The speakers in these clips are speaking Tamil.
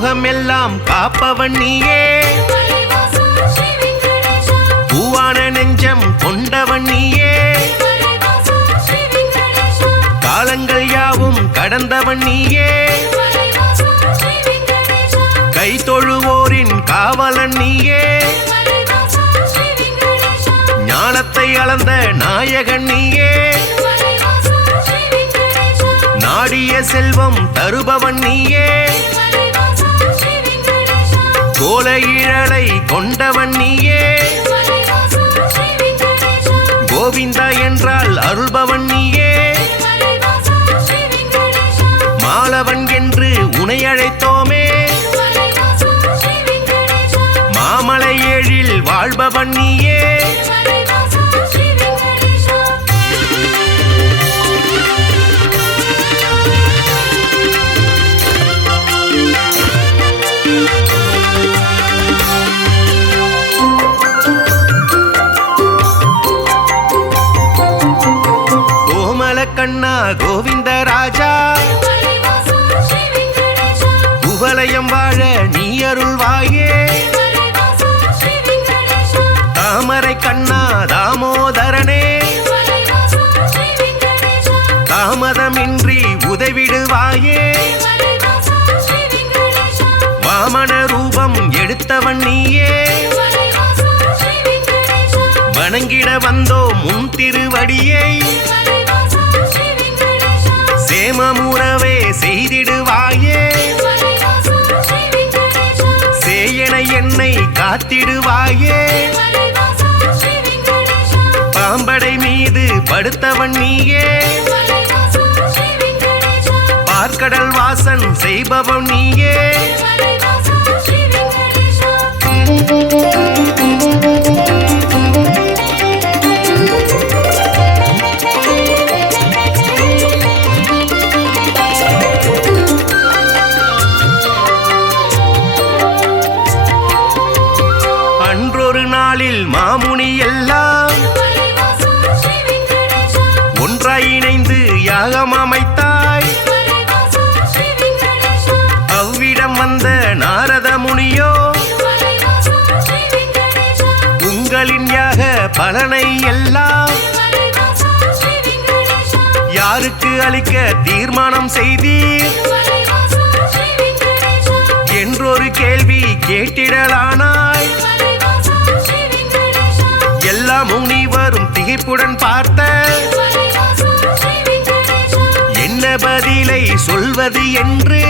பூலோகம் எல்லாம் காப்பவன் நீயே, பூவான நெஞ்சம் கொண்டவன் நீயே, காலங்கள் யாவும் கடந்தவன் நீயே, கை தொழுவோரின் காவலன் நீயே, ஞானத்தை அளந்த நாயகன் நீயே, நாடிய செல்வம் தருபவன் நீயே, கோல இழலை கொண்டவன் நீயே, கோவிந்தா என்றால் அருள்பவன் நீயே, மாலவன் என்று உனை அழைத்தோமே, மாமலை ஏழில் வாழ்பவன் நீயே, கண்ணா கோவிந்த ராஜா, குவலயம் வாழ நீ அருள்வாயே, தாமரை கண்ணா தாமோதரனே, தாமதமின்றி உதவிடுவாயே, வாமன ரூபம் எடுத்தவன் நீயே, வணங்கிட வந்தோ முன் திருவடியை, சேமமுறவே செய்திடுவாயே, சேயன என்னை காத்திடுவாயே, பாம்படை மீது படுத்தவன் நீயே, பார்க்கடல் வாசன் செய்பவன் நீயே, மாமுனி எல்லாம் ஒன்றாய் இணைந்து யாகம் அமைத்தாய், அவ்விடம் வந்த நாரத முனியோ உங்களின் யாக பலனை எல்லாம் யாருக்கு அளிக்க தீர்மானம் செய்தீர் என்றொரு கேள்வி கேட்டிடலானாய், எல்லா முனிவரும் திகைப்புடன் பார்த்த என்ன பதிலை சொல்வது என்று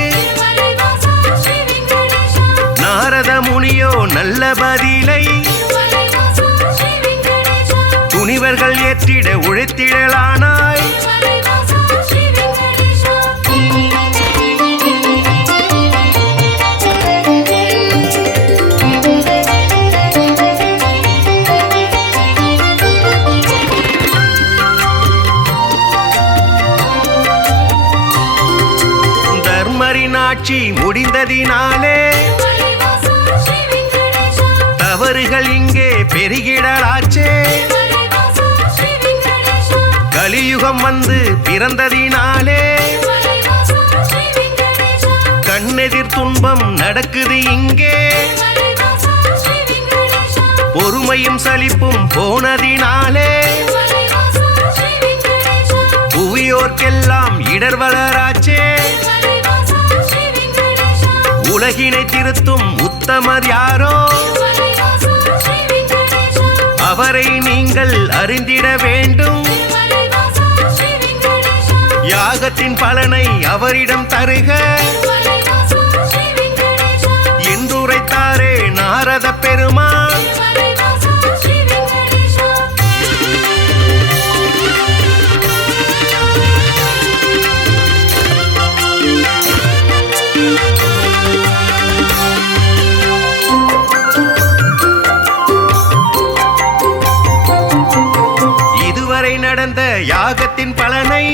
நாரத முனியோ நல்ல பதிலை துணிவர்கள் ஏற்றிட உழைத்திடலானாய், ஆட்சி முடிந்ததினாலே தவறுகள் இங்கே பெருகிடலாச்சே, கலியுகம் வந்து பிறந்ததினாலே கண்ணெதிர் துன்பம் நடக்குது இங்கே, பொறுமையும் சலிப்பும் போனதினாலே புவியோர்க்கெல்லாம் இடர் வளராச்சே, உலகினை திருத்தும் உத்தமர் யாரோ அவரை நீங்கள் அறிந்திட வேண்டும், யாகத்தின் பலனை அவரிடம் தருக என்றுரைத்தாரே நாரத பெருமான். நடந்த யாகத்தின் பலனை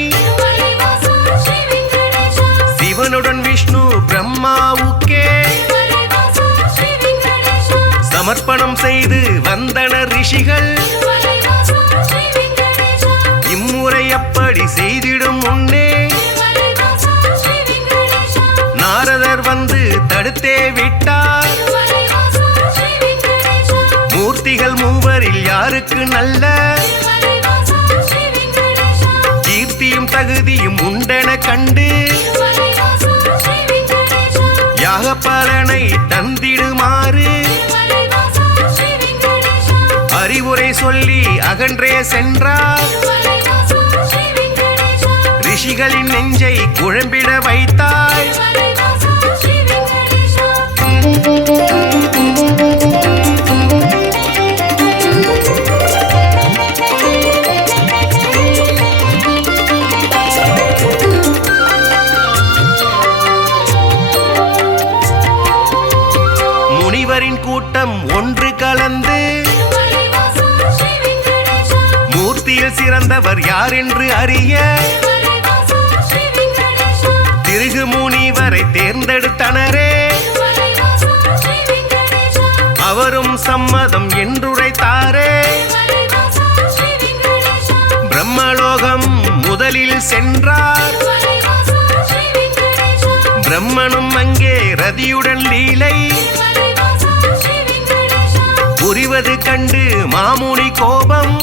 சிவனுடன் விஷ்ணு பிரம்மாவுக்கே சமர்ப்பணம் செய்து வந்தனர் ரிஷிகள். இம்முறை அப்படி செய்திடும் முன்னே நாரதர் வந்து தடுத்தே விட்டார். மூர்த்திகள் மூவரில் யாருக்கு நல்ல கீர்த்தியும் தகுதியும் உண்டென கண்டு யாகப்பலனை தந்திடுமாறு அறிவுரை சொல்லி அகன்றே சென்றார். ரிஷிகளின் நெஞ்சை குழம்பிட வைத்தாய். முனிவரின் கூட்டம் ஒன்று கலந்து மூர்த்தியில் சிறந்தவர் யார் என்று அறிய திருகு முனிவரை தேர்ந்தெடுத்தனரே. அவரும் சம்மதம் என்றுரைத்தாரே. பிரம்மலோகம் முதலில் சென்றார். பிரம்மனும் அங்கே ரதியுடன் லீலை புரிவது கண்டு மாமுனி கோபம்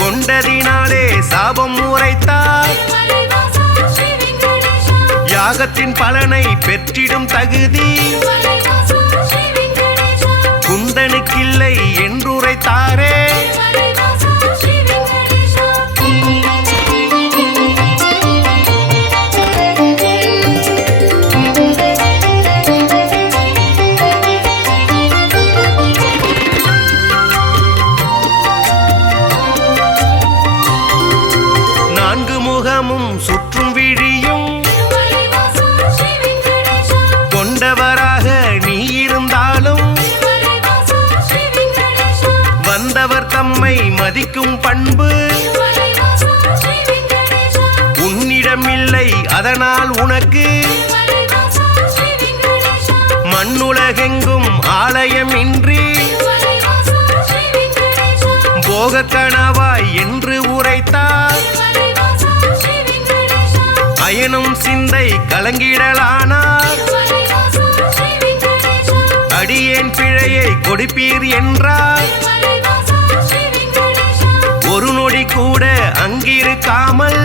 கொண்டதினாலே சாபம் உரைத்தார். யாகத்தின் பலனை பெற்றிடும் தகுதி குந்தனுக்கில்லை என்றுரைத்தாரே. நான்கு முகமும் சுற்றும் விழியும் கொண்டவராக நீ இருந்தாலும் வந்தவர் தம்மை மதிக்கும் பண்பு உன்னிடம் இல்லை. அதனால் உனக்கு மண்ணுலகெங்கும் ஆலயம் இன்றி போக கணவாய் என்று உரைத்தார். அயனும் சிந்தை கலங்கிடலானார். அடியேன் பிழையை கொடுப்பீர் என்றார். ஒரு நொடி கூட அங்கிருக்காமல்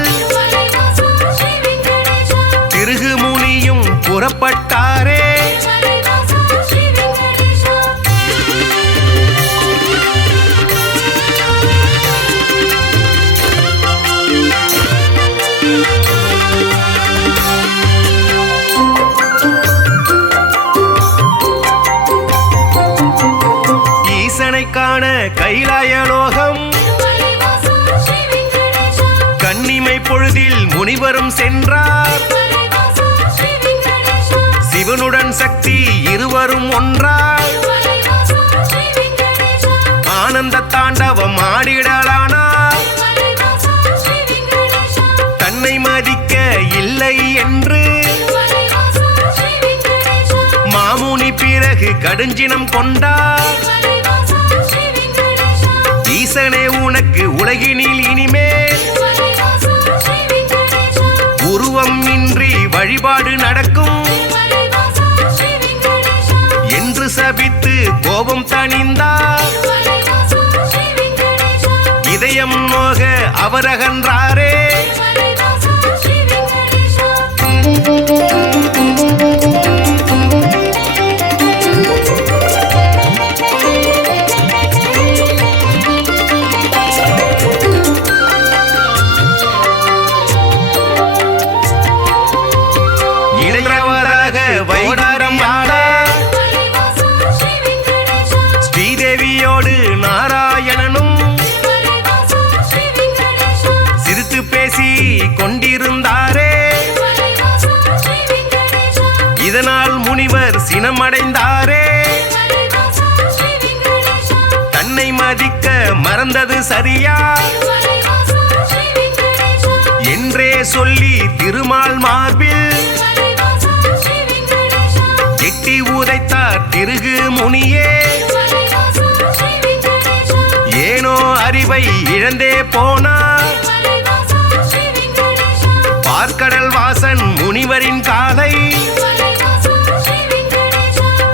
திருகு முனியும் புறப்பட்டாரே. காண கைலாயலோகம் கன்னிமை பொழுதில் முனிவரும் சென்றார். சிவனுடன் சக்தி இருவரும் ஒன்றாய் ஆனந்த தாண்டவம் ஆடிடலானார். தன்னை மதிக்க இல்லை என்று மாமுனி பிறகு கடுஞ்சினம் கொண்டார். ஈசனே உனக்கு உலகினில் இனிமேல் உருவம் இன்றி வழிபாடு நடக்கும் என்று சபித்து கோபம் தணிந்தார். இதயம் நோக அவர் அகன்றாரே. வைடாரம் ஆட ஸ்ரீதேவியோடு நாராயணனும் சிரித்து பேசி கொண்டிருந்தாரே. இதனால் முனிவர் சினமடைந்தாரே. தன்னை மதிக்க மறந்தது சரியா என்றே சொல்லி திருமால் மார்பில் எட்டி உதைத்தார் திருகு முனியே. ஏனோ அறிவை இழந்தே போனார். பார்க்கடல் வாசன் முனிவரின் காலை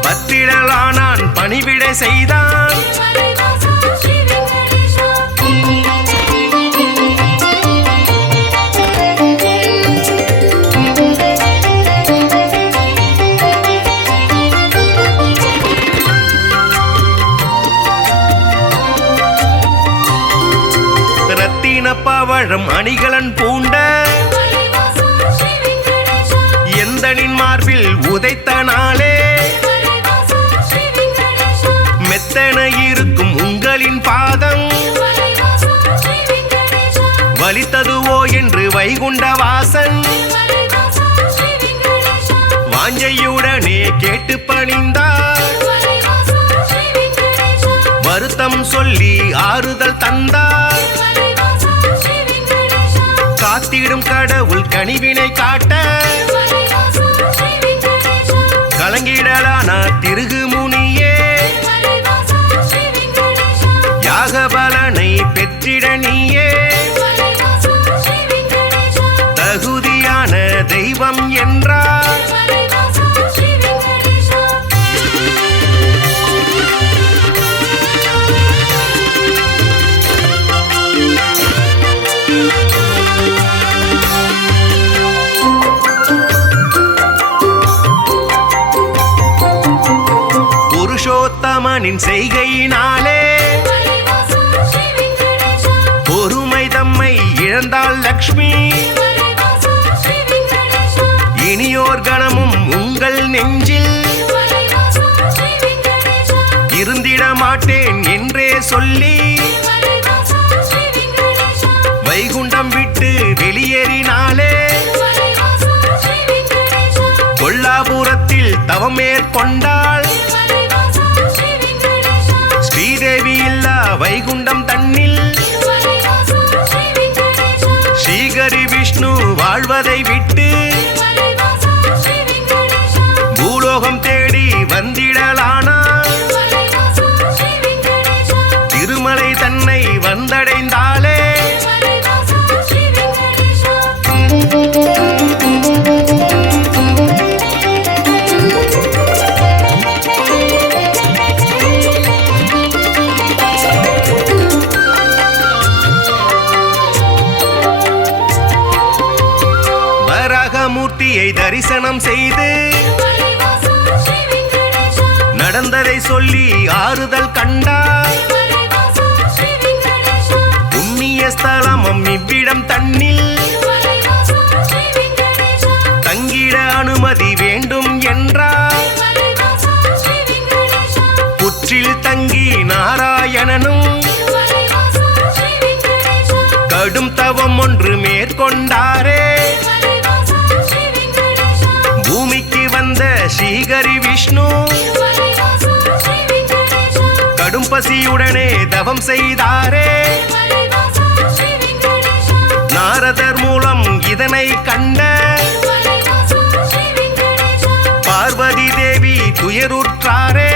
பத்திடலானான் பணிவிட செய்தான். பவழம் அணிகலன் பூண்ட எந்தனின் மார்பில் உதைத்த நாளே மெத்தன இருக்கும் உங்களின் பாதம் வலித்ததுவோ என்று வைகுண்ட வாசன் வாஞ்சையுடனே கேட்டு பணிந்தார். வருத்தம் சொல்லி ஆறுதல் தந்தார். காத்திடும் கடவுள் கனிவினை காட்ட கலங்கிடலானா திருகு முனியே யாக பலனை பெற்றிட நீயே தகுதியான தெய்வம் என்றார். புருஷோத்தமனின் செய்கையினாலே பொறுமை தம்மை இழந்தாள் லக்ஷ்மி. இனியோர் கணமும் உங்கள் நெஞ்சில் இருந்திட மாட்டேன் என்றே சொல்லி வைகுண்டம் விட்டு வெளியேறினாலே கொல்லாபுரத்தில் தவம் மேற்கொண்டாள். ஸ்ரீதேவி இல்லா வைகுண்டம் தன்னில் ஸ்ரீகரி விஷ்ணு வாழ்வதை விட்டு பூலோகம் தேடி வந்திடலானா. திருமலை தன்னை வந்தடைந்தாலே மூர்த்தியை தரிசனம் செய்து நடந்ததை சொல்லி ஆறுதல் கண்டார். புண்ணிய ஸ்தலமும் இவ்விடம் தன்னில் தங்கிட அனுமதி வேண்டும் என்றார். புற்றில் தங்கி நாராயணனும் கடும் தவம் ஒன்று மேற்கொண்டாரே. பூமிக்கு வந்த ஸ்ரீகரி விஷ்ணு கடும் பசியுடனே தவம் செய்தாரே. நாரதர் மூலம் இதனை கண்ட பார்வதி தேவி துயருற்றாரே.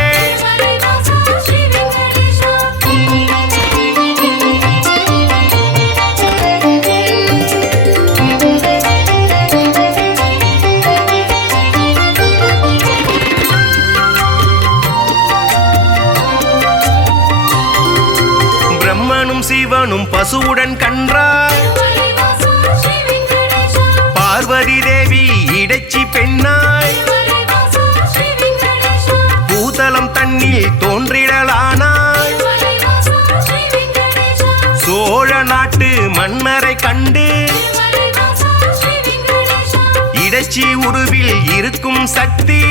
சிவனும் பசுவுடன் கன்றார். பார்வதி தேவி இடைச்சி பெண்ணாய் பூதலம் தன்னில் தோன்றிடலானாய். சோழ நாட்டு மன்னரை கண்டு இடைச்சி உருவில் இருக்கும் சக்தி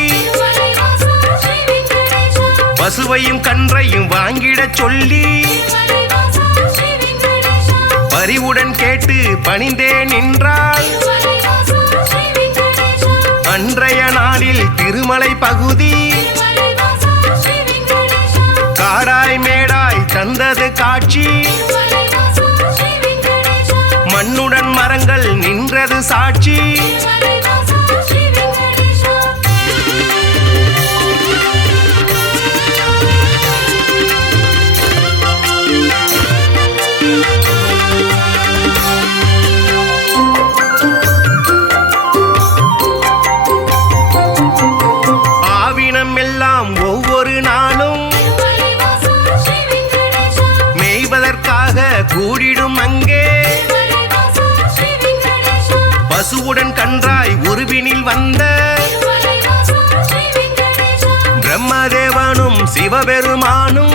பசுவையும் கன்றையும் வாங்கிடச் சொல்லி பரிவுடன் கேட்டு பணிந்தே நின்றாள். அன்றைய நாளில் திருமலை பகுதி காடாய் மேடாய் தந்தது காட்சி. மண்ணுடன் மரங்கள் நின்றது சாட்சி. சிவபெருமானும்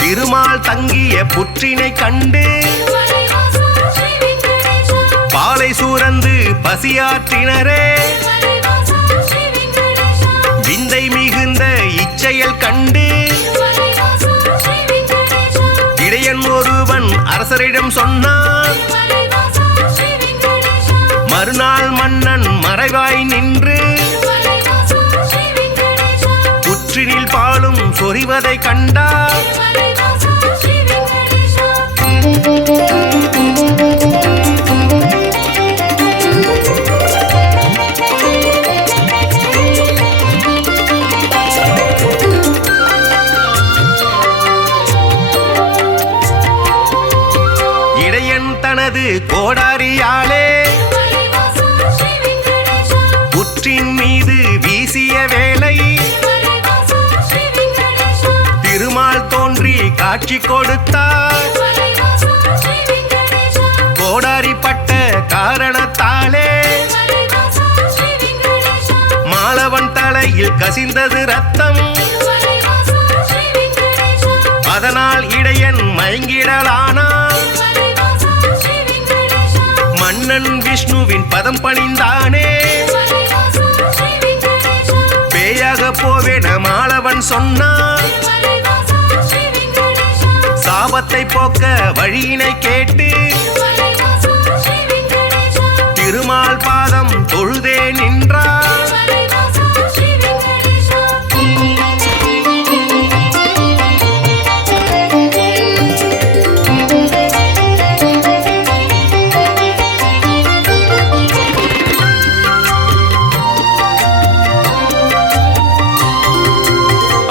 திருமால் தங்கிய புற்றினை கண்டு பாலை சூரந்து பசியாற்றினரே விந்தை மிகுந்த இச்செயல் கண்டு இடையன் ஒருவன் அரசரிடம் சொன்னான். மறுநாள் மன்னன் மறைவாய் நின்று புற்றினில் பாலும் சொரிவதை கண்டார். இடையன் தனது கோடாரியாலே புற்றின் மீது வீசிய வேளை திருமால் தோன்றி காட்சி கொடுத்தார். கோடாரிப்பட்ட காரணத்தாலே மாலவன் தலையில் கசிந்தது ரத்தம். அதனால் இடையன் மயங்கிடலானான். மன்னன் விஷ்ணுவின் பதம் பணிந்தானே. பேயாக போவேன மாலவன் சொன்னான். சாபத்தை போக்க வழியினை கேட்டு திருமால் பாதம் தொழுதே நின்றார்.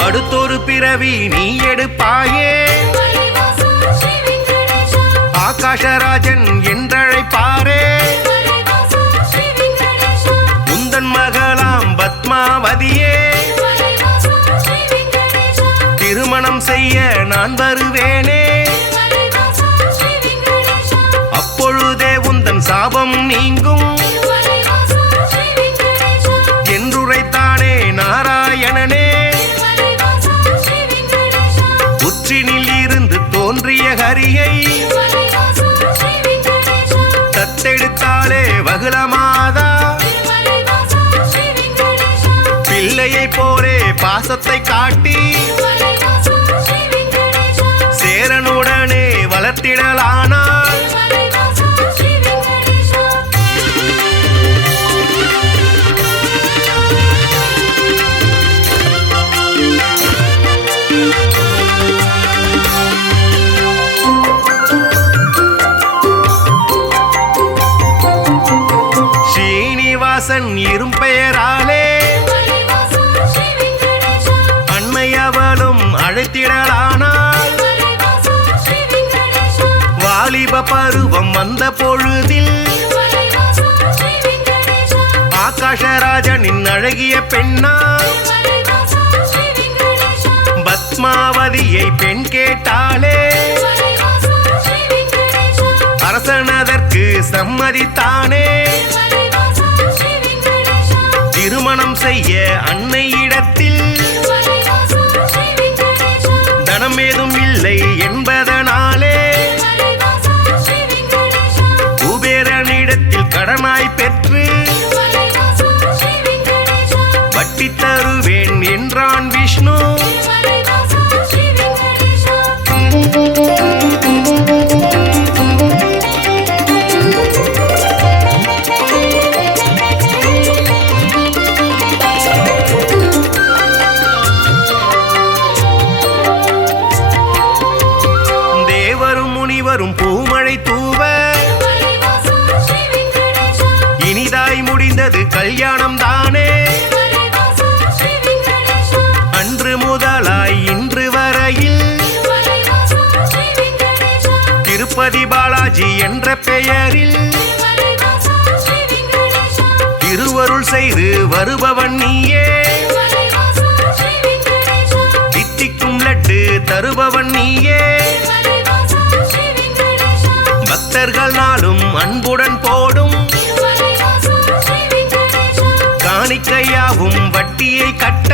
அடுத்தொரு பிறவி நீ எடுப்பாயே, ஆகாஷராஜன் என்றழைப்பாரே. உந்தன் மகளாம் பத்மாவதியே, திருமணம் செய்ய நான் வருவேனே. அப்பொழுதே உந்தன் சாபம் நீங்கும் என்றுரைத்தானே நாராயணனே. புற்றினில் இருந்து தோன்றிய ஹரியை தத்தெடுத்தாளே வகுளமாதா. பிள்ளையை போலே பாசத்தை காட்டி சேரனுடனே வளர்த்திடலானாள். ஸ்ரீனிவாசன் இரும்பெயராலே அன்னையவளும் அழைத்திடலானாள். வாலிப பருவம் வந்த பொழுதில் ஆகாஷராஜனின் அழகிய பெண்ணா பத்மாவதியை பெண் கேட்டாளே. அரசனதற்கு சம்மதித்தானே. திருமணம் செய்ய அன்னையிடத்தில் தனம் ஏதும் இல்லை என்பதனாலே குபேரனிடத்தில் கடனாய் பெற்று வட்டி தருவேன் என்றான் விஷ்ணு. வரும் பூமழை தூவ இனிதாய் முடிந்தது கல்யாணம் தானே. அன்று முதலாய் இன்று வரையில் திருப்பதி பாலாஜி என்ற பெயரில் திருவருள் செய்து வருபவன் நீயே. தித்திக்கும் லட்டு தருபவன் நீயே. பக்தர்கள் நாளும் அன்புடன் போடும் காணிக்கையாவும் வட்டியை கட்ட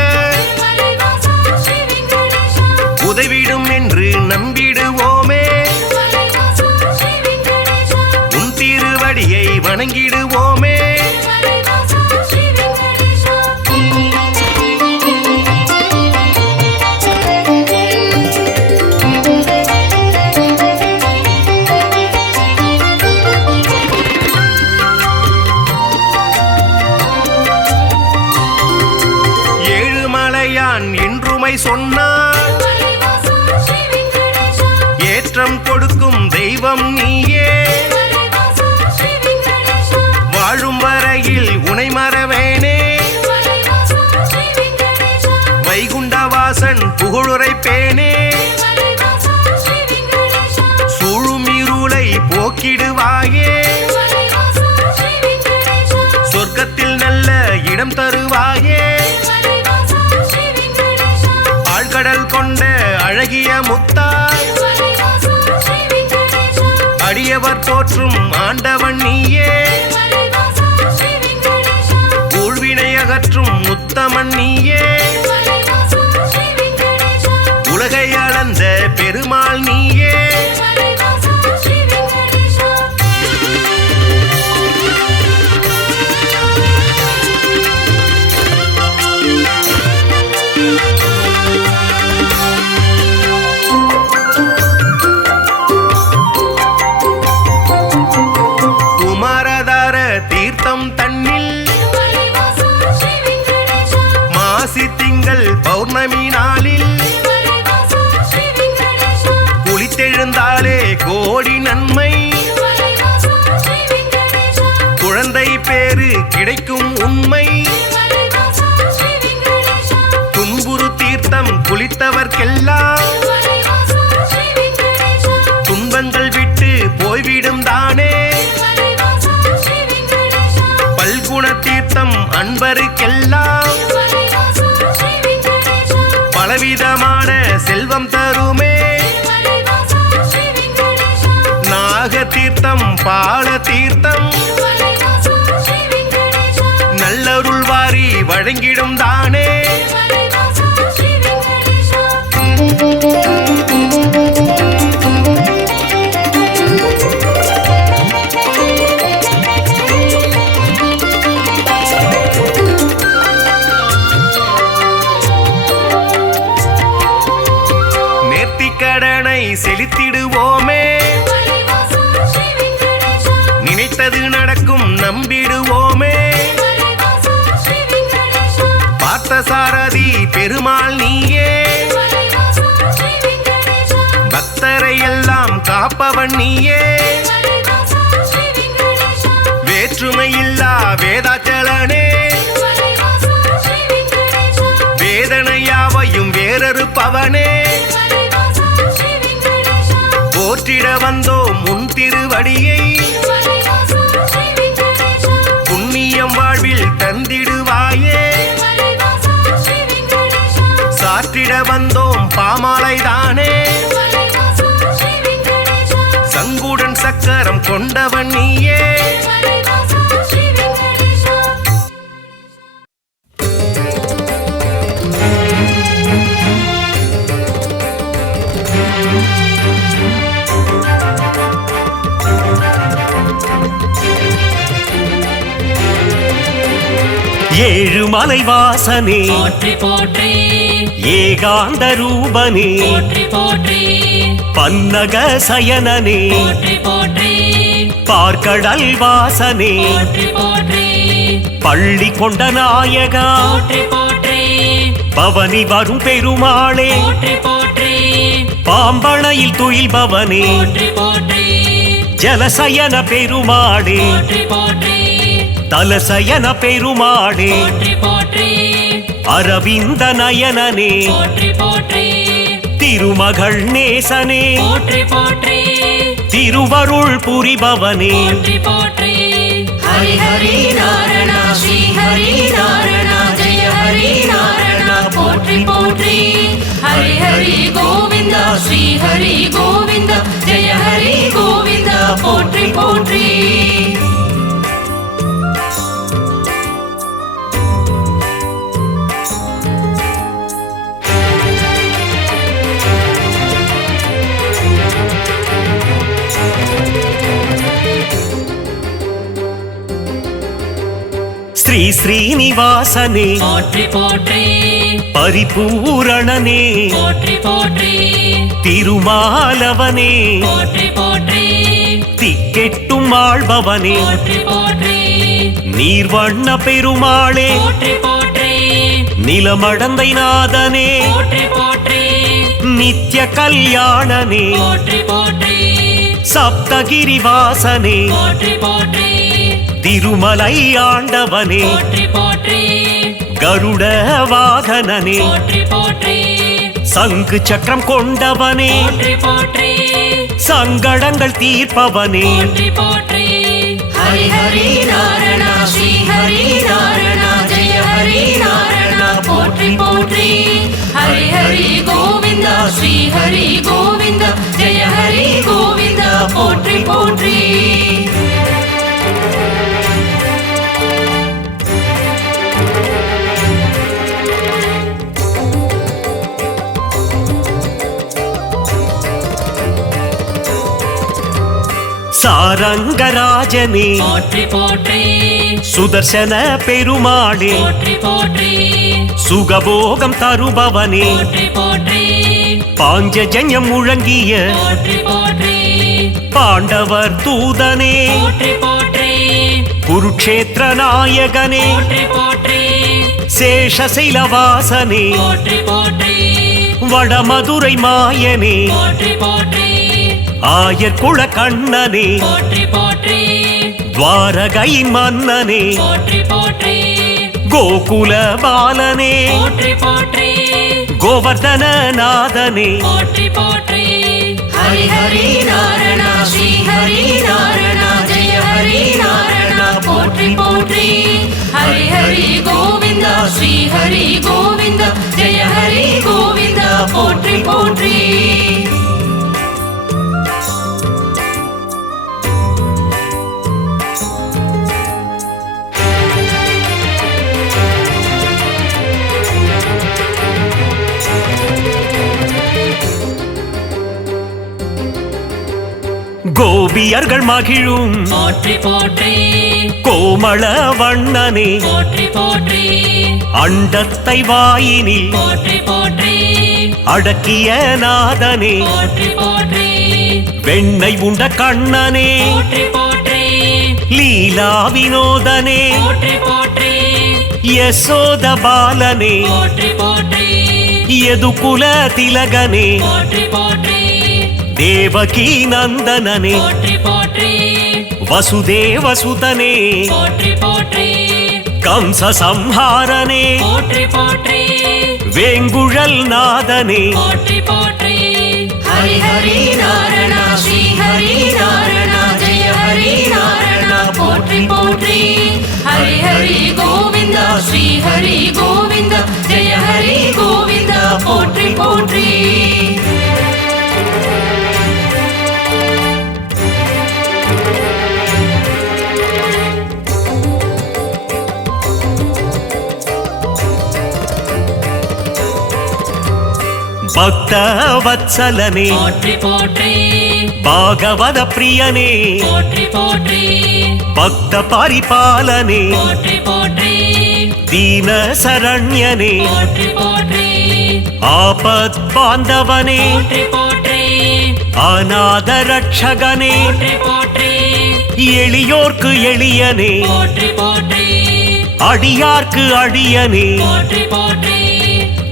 வணங்கிடுவோமே. ஏழுமலையான் என்றுமை சொன்னார், ஏற்றம் கொடுக்கும் தெய்வம் நீயே. வாழும் வரையில் உனை மறவேனே, வைகுண்டவாசன் புகழுரைப்பேனே. சூழும் இருளை போக்கிடுவாயே, சொர்க்கத்தில் நல்ல இடம் தருவாயே. ஆழ்கடல் கொண்ட அழகிய முத்தாய், அடியவர் போற்றும் ஆண்டவன் நீயே. ஊழ்வினை அகற்றும் முத்தமன் நீயே, உலகை அளந்த பெருமாள் நீயே. குமாரதார தீர்த்தம் தன்னில் மாசி திங்கள் பௌர்ணமி நாளில் குளித்தெழுந்தாலே கோடி நன்மை, குழந்தை பேரு கிடைக்கும் உண்மை. துன்புறு தீர்த்தம் குளித்தவர்க்கெல்லாம் துன்பங்கள் விட்டு போய்விடும் தானே. பல்குண தீர்த்தம் அன்பருக்கெல்லாம் பலவிதமான செல்வம் தருமே. நாக தீர்த்தம் பால தீர்த்தம் நல்லருள் வாரி வழங்கிடும் தானே. நேர்த்திக்கடனை செலுத்திடுவோமே, நினைத்தது நடக்கும் நம்பிடுவோமே. பார்த்தசாரதி பெருமாள் நீயே, பக்தரை எல்லாம் காப்பவன் நீயே. வேற்றுமையில்லா வேதாச்சலனே, வேதனையாவையும் வேறறுப்பவனே. போற்றிட வந்தோம் முன் திருவடியை, புண்ணியம் வாழ்வில் தந்திடுவாயே. சாற்றிட வந்தோம் பாமாலைதானே, சங்குடன் சக்கரம் கொண்டவன் நீயே. ஏழுமலை வாசனே போற்றி போற்றி, ஏகாந்த ரூபனே போற்றி போற்றி, பன்னக சயனனே போற்றி போற்றி, பார்க்கடல் வாசனே போற்றி போற்றி, பள்ளி கொண்ட நாயகா போற்றி போற்றி, பவனி வரும் பெருமாளே போற்றி போற்றி, பாம்பணையில் துயில்பவனே போற்றி போற்றி, ஜலசயன பெருமாளே போற்றி போற்றி, தலசயன பெருமாளே போற்றி போற்றி, அரவிந்த நயனனே போற்றி போற்றி, திருமகள் நேசனே போற்றி போற்றி, திருவருள் புரிபவனே போற்றி போற்றி. ஹரி ஹரி நாராயண ஸ்ரீ ஹரி நாராயண ஜெய ஹரி நாராயண போற்றி போற்றி. ஹரி ஹரி கோவிந்த ஸ்ரீ ஹரி கோவிந்த ஜெய ஹரி கோவிந்த போற்றி போற்றி. ஸ்ரீ ஸ்ரீனிவாசனே போற்றி போற்றி பரிபூரணனே போற்றி போற்றி திருமாலவனே போற்றி போற்றி திக்கெட்டும் ஆள்பவனே போற்றி போற்றி நீர்வண்ண பெருமாளே போற்றி போற்றி நிலமடந்தை நாதனே போற்றி போற்றி நித்ய கல்யாணனே போற்றி போற்றி சப்தகிரிவாசனே போற்றி போற்றி திருமலை ஆண்டவனே போற்றி போற்றி கருட வாகனனே போற்றி போற்றி சங்கு சக்கரம் கொண்டவனே போற்றி போற்றி சங்கடங்கள் தீர்ப்பவனே போற்றி போற்றி ஹரி ஹரி நாராயண ஸ்ரீ ஹரி நாராயண ஜெய ஹரி நாராயண போற்றி போற்றி ஹரி ஹரி கோவிந்தா ஸ்ரீ ஹரி கோவிந்தா ஜெய ஹரி கோவிந்தா போற்றி போற்றி சாரங்கராஜனே போற்றி போற்றி சுதர்சன பெருமாளே போற்றி போற்றி சுகபோகம் தருபவனே போற்றி போற்றி பாஞ்சஜன்யம் முழங்கிய போற்றி போற்றி பாண்டவர் தூதனே போற்றி போற்றி குருக்ஷேத்திர நாயகனே போற்றி போற்றி சேஷசைலவாசனே போற்றி போற்றி வடமதுரை மாயனே போற்றி போற்றி ஆயர்குல கண்ணனே போற்றி போற்றி துவாரகையின் மன்னனே போற்றி போற்றி கோகுல பாலனே போற்றி போற்றி கோவர்தன நாதனே போற்றி போற்றி ஹரி ஹரி நாராயண ஸ்ரீ ஹரி நாராயண ஜெய ஹரி நாராயண போற்றி போற்றி ஹரி ஹரி கோவிந்தா ஸ்ரீ ஹரி கோவிந்தா ஜெய ஹரி கோவிந்தா போற்றி போற்றி கோபியர்கள் மகிழும் போற்றி போற்றி கோமள வண்ணனே போற்றி போற்றி அண்டத்தை வாயினில் போற்றி போற்றி அடக்கிய நாதனே போற்றி போற்றி வெண்ணை உண்ட கண்ணனே போற்றி போற்றி லீலா வினோதனே போற்றி போற்றி யசோத பாலனே போற்றி போற்றி யதுகுல திலகனே போற்றி போற்றி தேவகி நந்தனனே போற்றி போற்றி வசுதேவசுதனே போற்றி போற்றி கம்ச சம்ஹாரனே போற்றி போற்றி வேங்குழல் நாதனே போற்றி போற்றி ஹரி ஹரி நாராயண ஸ்ரீ ஹரி நாராயண ஜெய ஹரி நாராயண போற்றி போற்றி ஹரி ஹரி கோவிந்தா ஸ்ரீ ஹரி கோவிந்தா ஜெய ஹரி கோவிந்தா போற்றி போற்றி பக்த வத்சலனே போற்றி போற்றி பாகவத பிரியனே போற்றி போற்றி பக்த பரிபாலனே போற்றி போற்றி தீன சரண்யனே போற்றி போற்றி ஆபத் பாந்தவனே போற்றி போற்றி அநாத ரட்சகனே போற்றி போற்றி எளியோர்க்கு எளியனே போற்றி போற்றி அடியார்க்கு அடியனே போற்றி போற்றி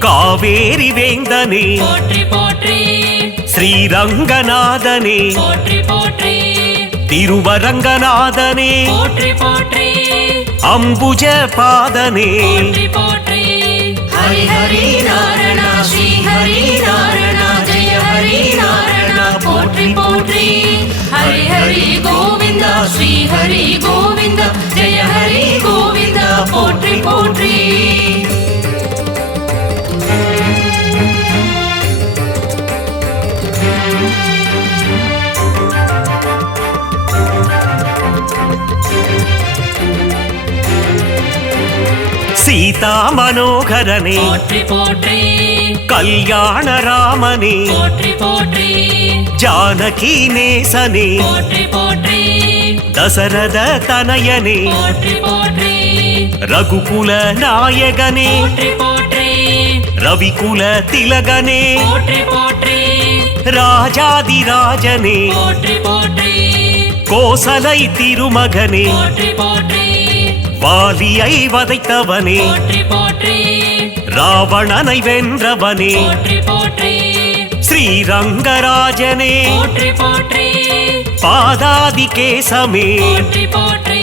காவேரி வேந்தனே போற்றி போற்றி ஸ்ரீரங்கநாதனே போற்றி போற்றி திருவரங்கநாதனே போற்றி போற்றி அம்புஜ பாதனே போற்றி போற்றி ஹரி ஹரி நாராயண ஸ்ரீ ஹரி நாராயண ஜெய ஹரி நாராயண போற்றி போற்றி ஹரி ஹரி கோவிந்தா ஸ்ரீ ஹரி கோவிந்தா ஜெய ஹரி கோவிந்தா போற்றி போற்றி சீதா மனோகரனே போற்றி போற்றி கல்யாண ராமனே போற்றி போற்றி ஜானகி நேசனே போற்றி போற்றி தசரத தனயனே போற்றி போற்றி ரகுகுல நாயகனே போற்றி போற்றி ரவிகுல திலகனே போற்றி போற்றி ராஜாதிராஜனே போற்றி போற்றி கோசலை திருமகனே போற்றி போற்றி வாலியை வதைத்தவனே போற்றி போற்றி ராவணனை வென்றவனே போற்றி போற்றி ஸ்ரீரங்கராஜனே போற்றி போற்றி பாதாதி கேசமே போற்றி போற்றி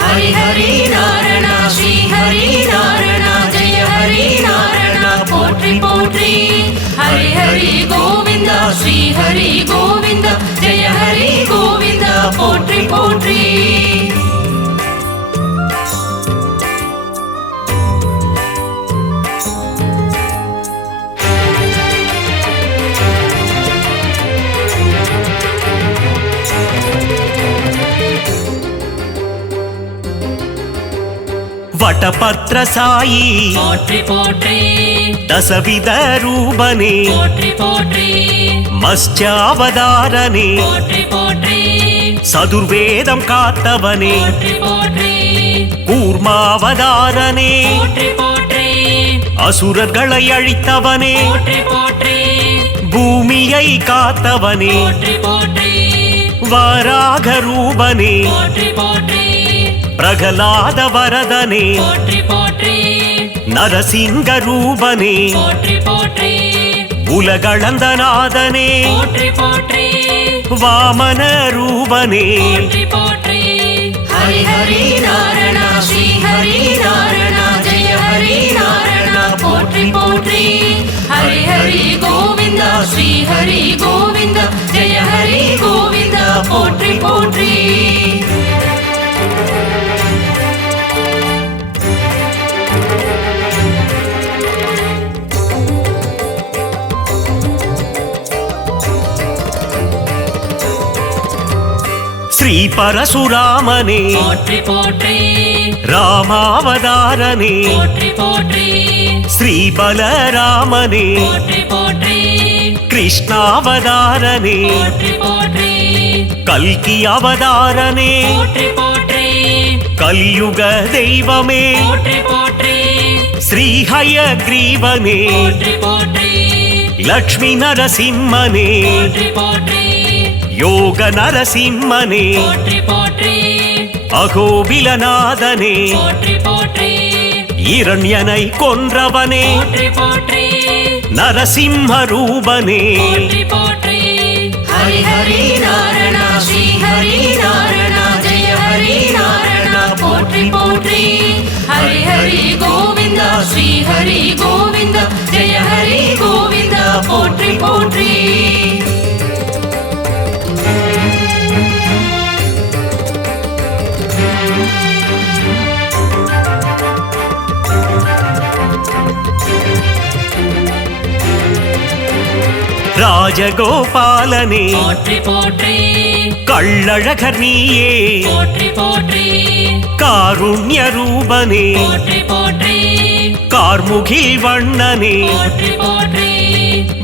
ஹரி ஹரி நாராயண ஸ்ரீ ஹரி நாராயண ஜெய ஹரி நாராயண போற்றி போற்றி ஹரி ஹரி கோவிந்த ஸ்ரீ ஹரி கோவிந்த ஜெய ஹரி கோவிந்த போற்றி போற்றி வடபத்ர சாயி போற்றி போற்றி தசவித ரூபனே போற்றி போற்றி மத்ஸ்யாவதாரனே போற்றி போற்றி சதுர்வேதம் காத்தவனே போற்றி போற்றி கூர்மாவதாரனே போற்றி போற்றி அசுரர்களை அழித்தவனே போற்றி போற்றி பூமியை காத்தவனே போற்றி போற்றி வராக ரூபனே போற்றி போற்றி பிரகலாத வரதனே போற்றி போற்றி நரசிங்க ரூபனே போற்றி போற்றி உலகளந்தநாதனே போற்றி போற்றி வாமன ரூபனே போற்றி போற்றி ஹரி ஹரி நாராயண ஸ்ரீ ஹரி நாராயண ஜெய ஹரி நாராயண போற்றி போற்றி ஹரி ஹரி கோவிந்த ஸ்ரீ ஹரி கோவிந்த ஜெய ஹரி கோவிந்த போற்றி போற்றி ஸ்ரீ பரசுராமனே போற்றி போற்றி ராமாவதாரனே போற்றி போற்றி ஸ்ரீ பலராமனே போற்றி போற்றி கிருஷ்ணாவதாரனே போற்றி போற்றி கல்கி அவதாரனே போற்றி போற்றி கலியுக தெய்வமே போற்றி போற்றி ஸ்ரீஹயக்ரீவனே போற்றி போற்றி லக்ஷ்மி நரசிம்மனே போற்றி போற்றி யோக நரசிம்மனே போற்றி போற்றி அகோபிலநாதனே போற்றி போற்றி இரண்யனை கொன்றவனே போற்றி போற்றி நரசிம்ம ரூபனே போற்றி போற்றி ஹரி ஹரி நாராயண ஸ்ரீ ஹரி நாராயண ஜெய ஹரி நாராயண போற்றி போற்றி ஹரி ஹரி கோவிந்த ஸ்ரீ ஹரி கோவிந்த ஜெய ஹரி கோவிந்த போற்றி போற்றி ராஜகோபாலனே போற்றி போற்றி கள்ளழகர் நீயே போற்றி போற்றி காருண்ய ரூபனே போற்றி போற்றி கார்முகில் வண்ணனே போற்றி போற்றி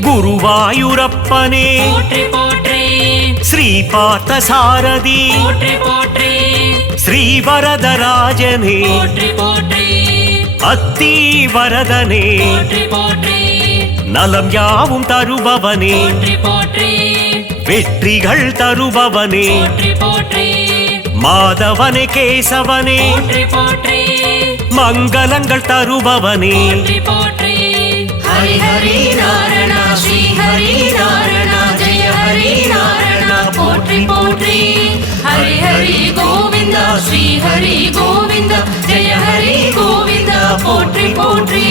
குருவாயூரப்பனே போற்றி போற்றி ஸ்ரீ பார்த்தசாரதி போற்றி போற்றி ஸ்ரீவரதராஜனே போற்றி போற்றி அத்தி வரதனே போற்றி போற்றி நலம் யாவும் தருபவனே போற்றி போற்றி வெற்றிகள் தருபவனே போற்றி போற்றி மாதவனே கேசவனே போற்றி போற்றி மங்களங்கள் தருபவனே போற்றி போற்றி ஹரி ஹரி நாராயண ஸ்ரீ ஹரி நாராயண ஜெய ஹரி நாராயண போற்றி போற்றி ஹரி ஹரி கோவிந்த ஸ்ரீ ஹரி கோவிந்த ஜெய ஹரி கோவிந்த போற்றி போற்றி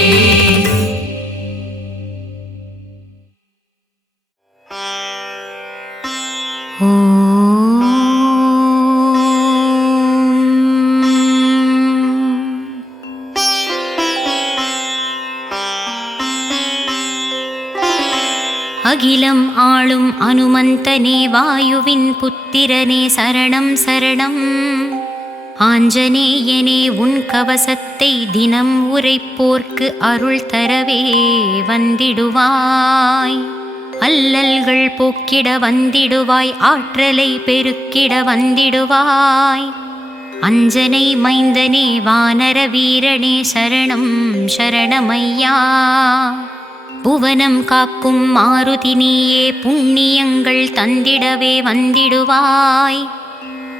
அகிலம் ஆளும் அனுமந்தனே வாயுவின் புத்திரனே சரணம் சரணம் ஆஞ்சநேயனே உன் கவசத்தை தினம் உரைப்போர்க்கு அருள் தரவே வந்திடுவாய் அல்லல்கள் போக்கிட வந்திடுவாய் ஆற்றலை பெருக்கிட வந்திடுவாய் அஞ்சனை மைந்தனே வானர வீரனே சரணம் சரணமையா. புவனம் காக்கும் மாருதி நீயே புண்ணியங்கள் தந்திடவே வந்திடுவாய்.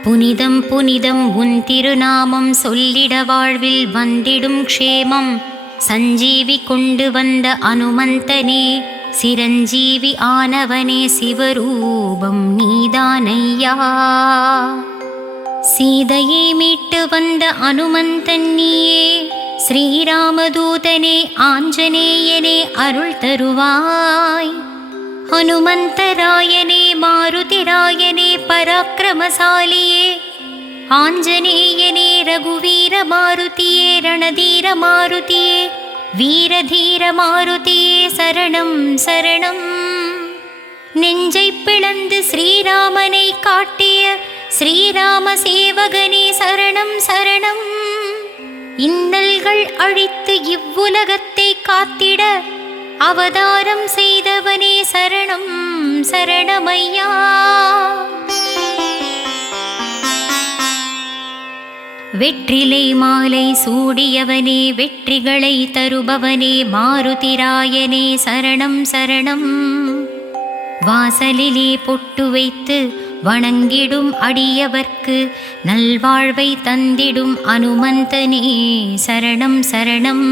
புனிதம் புனிதம் உன் திருநாமம் சொல்லிட வாழ்வில் வந்திடும் க்ஷேமம். சஞ்சீவி கொண்டு வந்த அனுமந்தனே சிரஞ்சீவி ஆனவனே சிவரூபம் நீதானையா. சீதையை மீட்டு வந்த அனுமந்தன் நீயே ஸ்ரீராமதூதனே ஆஞ்சநேயனே அருள் தருவாய். ஹனுமந்தராயனே மாருதிராயனே பராக்கிரமசாலியே ஆஞ்சநேயனே ரகுவீர மாருதியே ரணதீர மாருதியே வீரதீர மாருதியே சரணம் சரணம். நெஞ்சை பிளந்து ஸ்ரீராமனை காட்டிய ஸ்ரீராம சேவகனே சரணம் சரணம். இன்னல்கள் அழித்து இவ்வுலகத்தை காத்திட அவதாரம் செய்தவனே சரணம் சரணமையா. வெற்றிலை மாலை சூடியவனே வெற்றிகளை தருபவனே மாருதிராயனே சரணம் சரணம். வாசலிலே பொட்டு வைத்து வணங்கிடும் அடியவர்க்கு நல்வாழ்வை தந்திடும் அனுமந்தனே சரணம் சரணம்.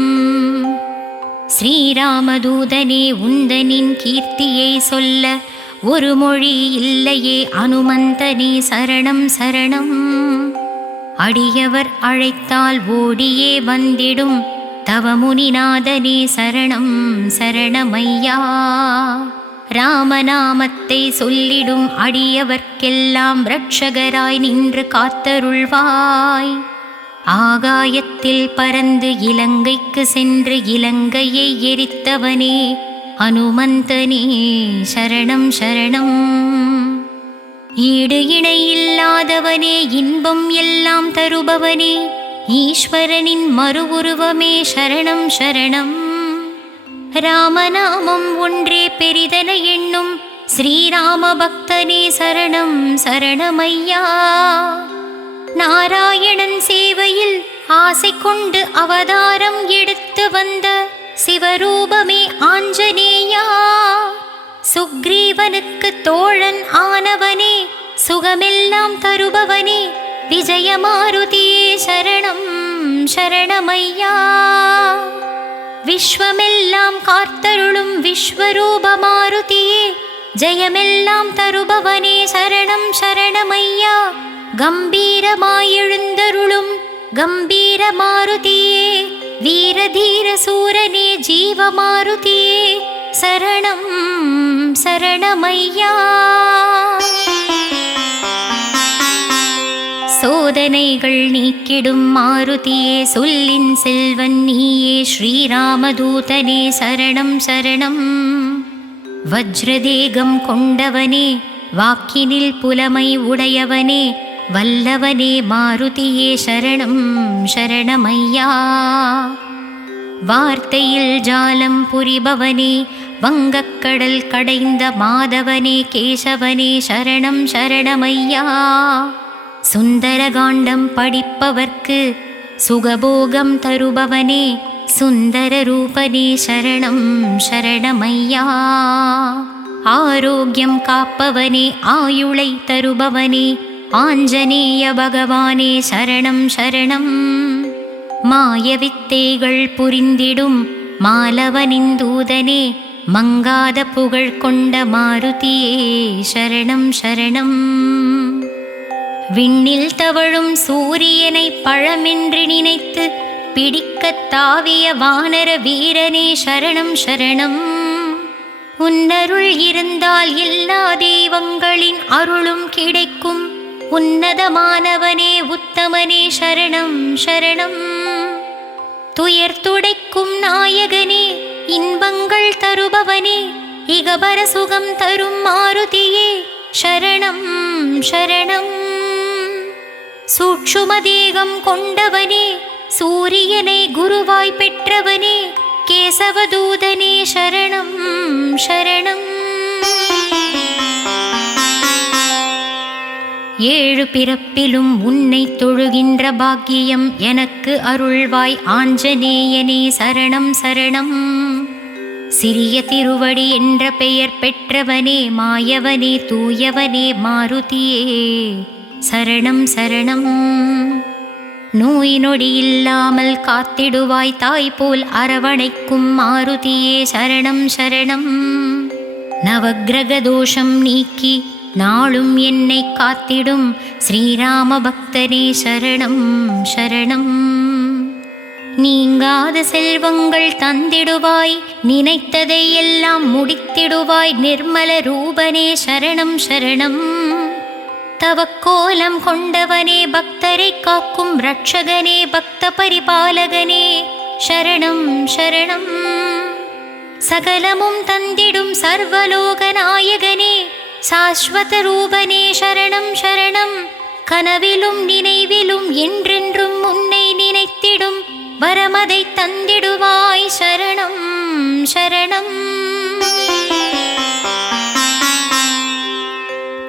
ஸ்ரீராமதூதனே உந்தனின் கீர்த்தியை சொல்ல ஒரு மொழி இல்லையே அனுமந்தனே சரணம் சரணம். அடியவர் அழைத்தால் ஓடியே வந்திடும் தவமுனிநாதனே சரணம் சரணமையா. ராமநாமத்தை சொல்லிடும் அடியவர்க்கெல்லாம் இரட்சகராய் நின்று காத்தருள்வாய். ஆகாயத்தில் பறந்து இலங்கைக்கு சென்று இலங்கையை எரித்தவனே அனுமந்தனே சரணம் சரணம். ஈடு இணை இல்லாதவனே இன்பம் எல்லாம் தருபவனே ஈஸ்வரனின் மறு உருவமே சரணம் சரணம். ராமநாமம் ஒன்றே பெரிதென எண்ணும் ஸ்ரீராம பக்தனே சரணம் சரணமையா. நாராயணன் சேவையில் ஆசை கொண்டு அவதாரம் எடுத்து வந்த சிவரூபமே ஆஞ்சநேயா. சுக்ரீவனுக்கு தோழன் ஆனவனே சுகமெல்லாம் தருபவனே விஜயமாருதியே சரணம் சரணமையா. விஸ்வமெல்லாம் காத்தருளும் விஸ்வரூபமாருதியே ஜெயமெல்லாம் தருபவனே சரணம் சரணமையா. கம்பீரமாயெழுந்தருளும் கம்பீர மாருதியே வீரதீர சூரனே ஜீவமாருதியே சரணம் சரணமையா. சோதனைகள் நீக்கிடும் மாருதியே சொல்லின் செல்வன் நீயே ஸ்ரீராமதூதனே சரணம் சரணம். வஜ்ரதேகம் கொண்டவனே வாக்கினில் புலமை உடையவனே வல்லவனே மாருதியே சரணம் சரணமையா. வார்த்தையில் ஜாலம் புரிபவனே வங்கக்கடல் கடைந்த மாதவனே கேசவனே சரணம் சரணமையா. சுந்தரகாண்டம் படிப்பவர்க்கு சுகபோகம் தருபவனே சுந்தர ரூபனே சரணம் சரணமையா. ஆரோக்கியம் காப்பவனே ஆயுளை தருபவனே ஆஞ்சநேய பகவானே சரணம் சரணம். மாயவித்தைகள் புரிந்திடும் மாலவனின் தூதனே மங்காத புகழ் கொண்ட மாருதியே சரணம் சரணம். விண்ணில் தவழும் சூரியனை பழமென்று நினைத்து பிடிக்கத் தாவிய வானர வீரனே சரணம் சரணம். உன்னருள் இருந்தால் எல்லா தெய்வங்களின் அருளும் கிடைக்கும் உன்னதமானவனே உத்தமனே சரணம் சரணம். துயர் துடைக்கும் நாயகனே இன்பங்கள் தருபவனே இகபர சுகம் தரும் மாருதியே சரணம் சரணம். சூட்சுமதேகம் கொண்டவனே சூரியனை குருவாய் பெற்றவனே கேசவதூதனே சரணம் சரணம். ஏழு பிறப்பிலும் உன்னை தொழுகின்ற பாக்கியம் எனக்கு அருள்வாய் ஆஞ்சநேயனே சரணம் சரணம். சிறிய திருவடி என்ற பெயர் பெற்றவனே மாயவனே தூயவனே மாருதியே சரணம் சரணம். நோய் நொடி இல்லாமல் காத்திடுவாய் தாய் போல் அரவணைக்கும் மாருதியே சரணம் சரணம். நவக்கிரக தோஷம் நீக்கி நாளும் என்னை காத்திடும் ஸ்ரீராம பக்தனே சரணம் சரணம். நீங்காத செல்வங்கள் தந்திடுவாய் நினைத்ததை எல்லாம் முடித்திடுவாய் நிர்மல ரூபனே சரணம் சரணம். தவக்கோலம் கொண்டவனே பக்தரை காக்கும் ரட்சகனே பக்த பரிபாலகனே சரணம் சரணம். சகலமும் தந்திடும் சர்வலோக நாயகனே சாஸ்வத ரூபனே சரணம் சரணம். கனவிலும் நினைவிலும் என்றென்றும் உன்னை நினைத்திடும் வரமதை தந்திடுவாய் சரணம் சரணம்.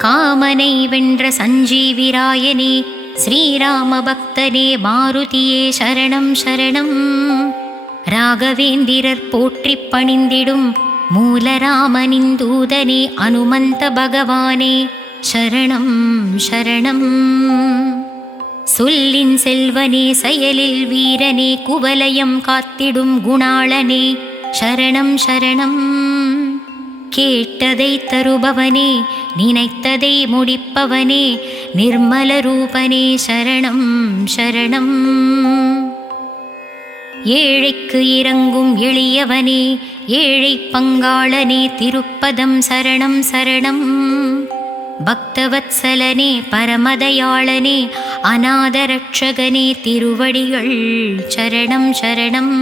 காமனை வென்ற சஞ்சீவிராயனே ஸ்ரீராம பக்தனே மாருதியே சரணம் சரணம். ராகவேந்திரர் போற்றிப் பணிந்திடும் மூலராமனின் தூதனே அனுமந்த பகவானே சரணம் சரணம். சொல்லின் செல்வனே செயலில் வீரனே குவலயம் காத்திடும் குணாளனே சரணம் சரணம். கேட்டதை தருபவனே நினைத்ததை முடிப்பவனே நிர்மல ரூபனே சரணம் சரணம். ஏழைக்கு இறங்கும் எளியவனே ஏழை பங்காளனே திருப்பதம் சரணம் சரணம். பக்தவத்சலனே பரமதயாளனே அநாதரட்சகனே திருவடிகள் சரணம் சரணம்.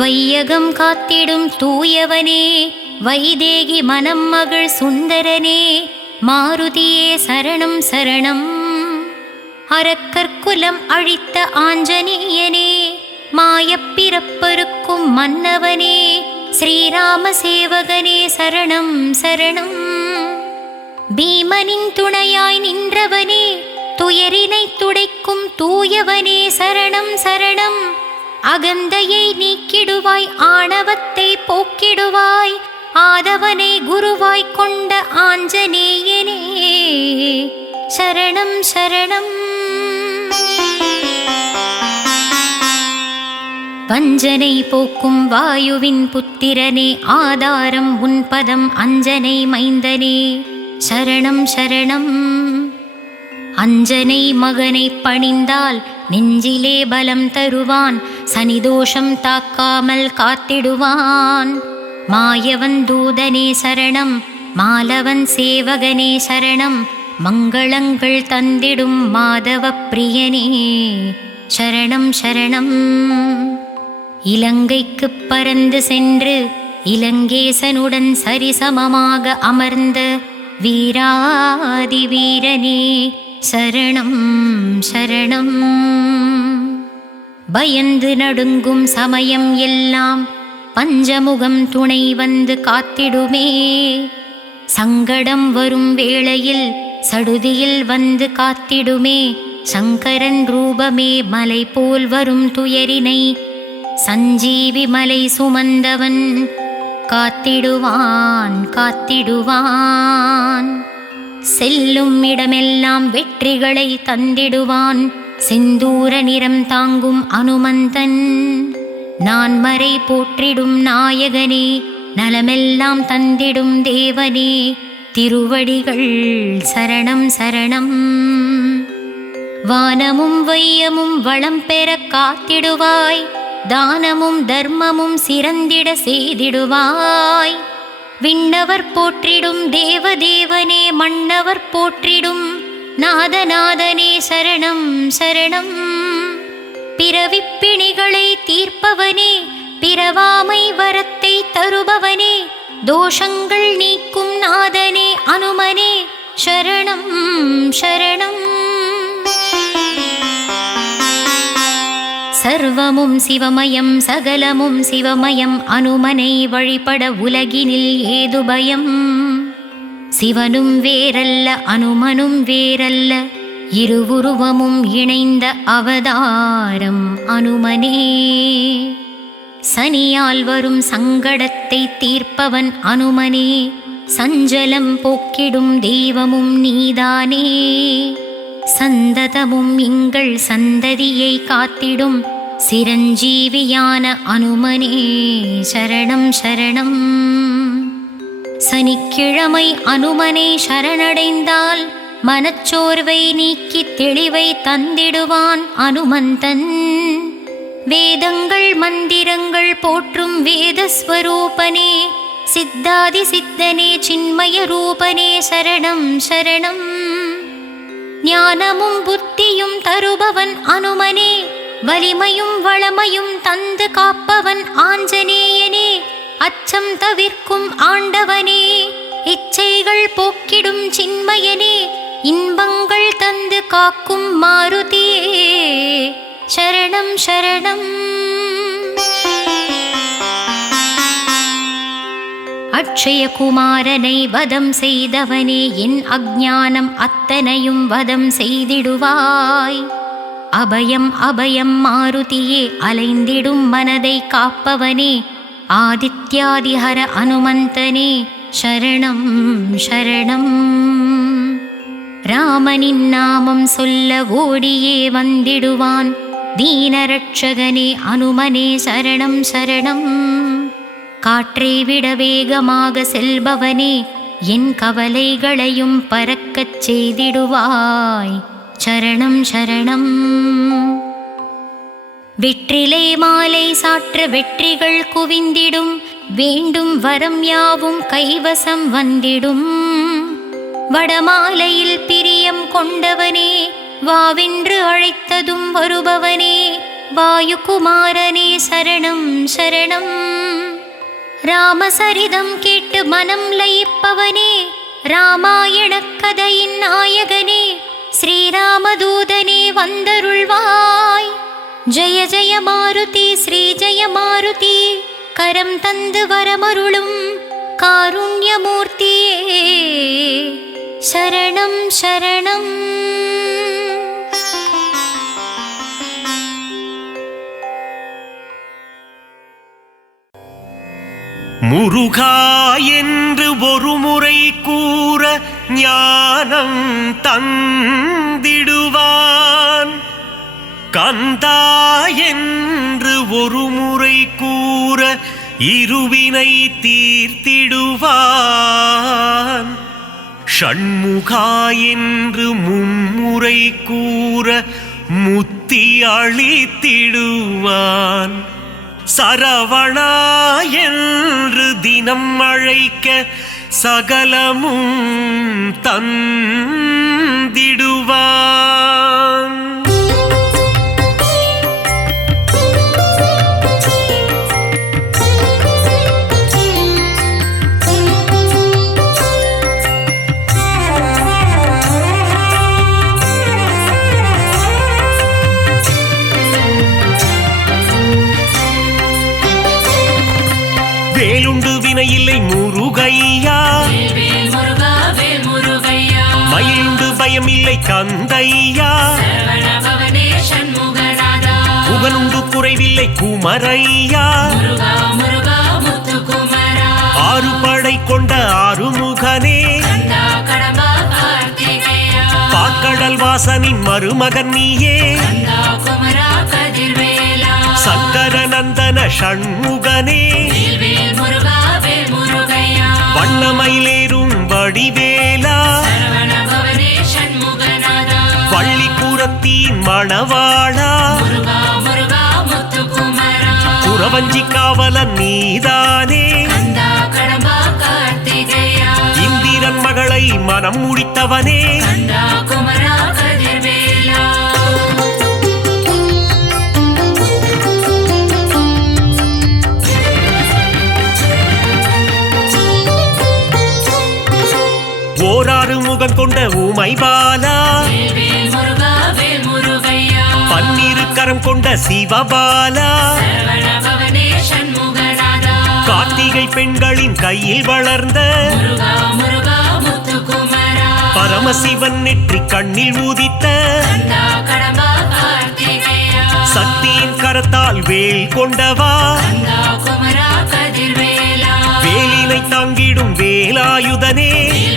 வையகம் காத்திடும் தூயவனே வைதேகி மனம் மகள் சுந்தரனே மாருதியே சரணம் சரணம். அரக்கற்குலம் அழித்த ஆஞ்சநேயனே மாயப்பிறப்பருக்கும் மன்னவனே ஸ்ரீராம சேவகனே சரணம் சரணம். பீமனின் துணையாய் நின்றவனே துயரினை துடைக்கும் தூயவனே சரணம் சரணம். அகந்தையை நீக்கிடுவாய் ஆணவத்தை போக்கிடுவாய் ஆதவனை குருவாய் கொண்ட ஆஞ்சநேயனே சரணம் சரணம். வஞ்சனை போக்கும் வாயுவின் புத்திரனே ஆதாரம் உன் பதம் அஞ்சனை மைந்தனே சரணம் சரணம். அஞ்சனை மகனை பணிந்தால் நெஞ்சிலே பலம் தருவான் சனிதோஷம் தாக்காமல் காத்திடுவான். மாயவன் தூதனே சரணம் மாலவன் சேவகனே சரணம். மங்களங்கள் தந்திடும் மாதவ பிரியனே சரணம் சரணம். இலங்கைக்கு பறந்து சென்று இலங்கேசனுடன் சரிசமமாக அமர்ந்த வீராதி வீரனே சரணம் சரணம். பயந்து நடுங்கும் சமயம் எல்லாம் பஞ்சமுகம் துணை வந்து காத்திடுமே. சங்கடம் வரும் வேளையில் சடுதியில் வந்து காத்திடுமே. சங்கரன் ரூபமே மலை போல் வரும் துயரினை சஞ்சீவி மலை சுமந்தவன் காத்திடுவான் காத்திடுவான். செல்லும் இடமெல்லாம் வெற்றிகளை தந்திடுவான் செந்தூர நிறம் தாங்கும் அனுமந்தன். நான் மறை போற்றிடும் நாயகனே நலமெல்லாம் தந்திடும் தேவனே திருவடிகள் சரணம் சரணம். வானமும் வையமும் வளம் பெற காத்திடுவாய் தானமும் தர்மமும் சிறந்திட செய்திடுவாய். விண்ணவர் போற்றிடும் தேவதேவனே மன்னவர் போற்றிடும் நாதநாதனே சரணம் சரணம். பிறவிப்பிணிகளை தீர்ப்பவனே பிறவாமை வரத்தை தருபவனே தோஷங்கள் நீக்கும் நாதனே அனுமனே சரணம் சரணம். சர்வமும் சிவமயம் சகலமும் சிவமயம் அனுமனை வழிபட உலகினில் ஏது பயம். சிவனும் வேறல்ல அனுமனும் வேறல்ல இருவுருவமும் இணைந்த அவதாரம் அனுமனே. சனியால் வரும் சங்கடத்தை தீர்ப்பவன் அனுமனே. சஞ்சலம் போக்கிடும் தெய்வமும் நீதானே. சந்ததமும் எங்கள் சந்ததியை காத்திடும் சிரஞ்சீவியான அனுமனே சரணம் சரணம். சனிக்கிழமை அனுமனை சரணடைந்தால் மனச்சோர்வை நீக்கி தெளிவை தந்திடுவான் அனுமந்தன். வேதங்கள் மந்திரங்கள் போற்றும் வேதஸ்வரூபனே. சித்தாதி சித்தனே சின்மய ரூபனே சரணம் சரணம். ஞானமும் புத்தியும் தருபவன் அனுமனே. வலிமையும் வளமையும் தந்து காப்பவன் ஆஞ்சநேயனே. அச்சம் தவிர்க்கும் ஆண்டவனே. இச்சைகள் போக்கிடும் சின்மயனே. இன்பங்கள் தந்து காக்கும் மாருதியே சரணம் சரணம். அக்ஷய குமாரனை வதம் செய்தவனே. என் அஞ்ஞானம் அத்தனையும் வதம் செய்திடுவாய். அபயம் அபயம் மாருதியே அலைந்திடும் மனதை காப்பவனே. ஆதித்யாதிஹர அனுமந்தனே சரணம் சரணம். ராமனின் நாமம் சொல்ல ஓடியே வந்திடுவான் தீனரட்சகனே அனுமனே சரணம் சரணம். காற்றை விட வேகமாக செல்பவனே. என் கவலைகளையும் பறக்கச் செய்திடுவாய் சரணம் சரணம். வெற்றிலை மாலை சாற்ற வெற்றிகள் குவிந்திடும். வேண்டும் வரம் யாவும் கைவசம் வந்திடும். வடமாலையில் பிரியம் கொண்டவனே. வாவென்று அழைத்ததும் வருபவனே. வாயுகுமாரனே சரணம் சரணம். ராமசரிதம் கேட்டு மனம் லயிப்பவனே. ராமாயண கதையின் நாயகனே. ஸ்ரீராமதூதனே வந்தருள்வாய். ஜெய ஜெய மாருதி ஸ்ரீ ஜெய மாருதி. கரம் தந்து வரமருளும் காருண்யமூர்த்தியே சரணம் சரணம். முருகா என்று ஒரு முறை கூற ஞானம் தந்திடுவான். கந்தா என்று ஒரு முறை கூற இருவினை தீர்த்திடுவான். ஷண்முகா என்று மும்முறை கூற முத்தி அளித்திடுவான். சரவணா என்று தினம் அழைக்க சகலமும் தந்திடுவான். வேலுண்டு வினையில்லை முருகையா. மயிலுண்டு பயமில்லை கந்தையா. புகழுண்டு குறைவில்லை குமரையா. ஆறு படை கொண்ட ஆறுமுகனே. பாக்கடல் வாசனின் மருமகன் நீயே. சங்கரநந்தன ஷண்முகனே. வண்ணமயிலேறும் வடிவேலா. பள்ளிக்கூடத்தின் மணவாளா. குறவஞ்சி காவலன் நீதானே. இந்திரன் மகளை மனம் முடித்தவனே. ஓராறு முகம் கொண்ட ஊமை பாலா. பன்னிரு கரம் கொண்ட சிவபாலா. கார்த்திகை பெண்களின் கையில் வளர்ந்த பரமசிவன் நெற்றி கண்ணில் ஊதித்த கந்தா கடம்பா கார்த்திகேயா சக்தியின் கரத்தால் வேல் கொண்டவா கந்தா குமரா கதிர்வேலா வேலினை தாங்கிடும் வேலாயுதனே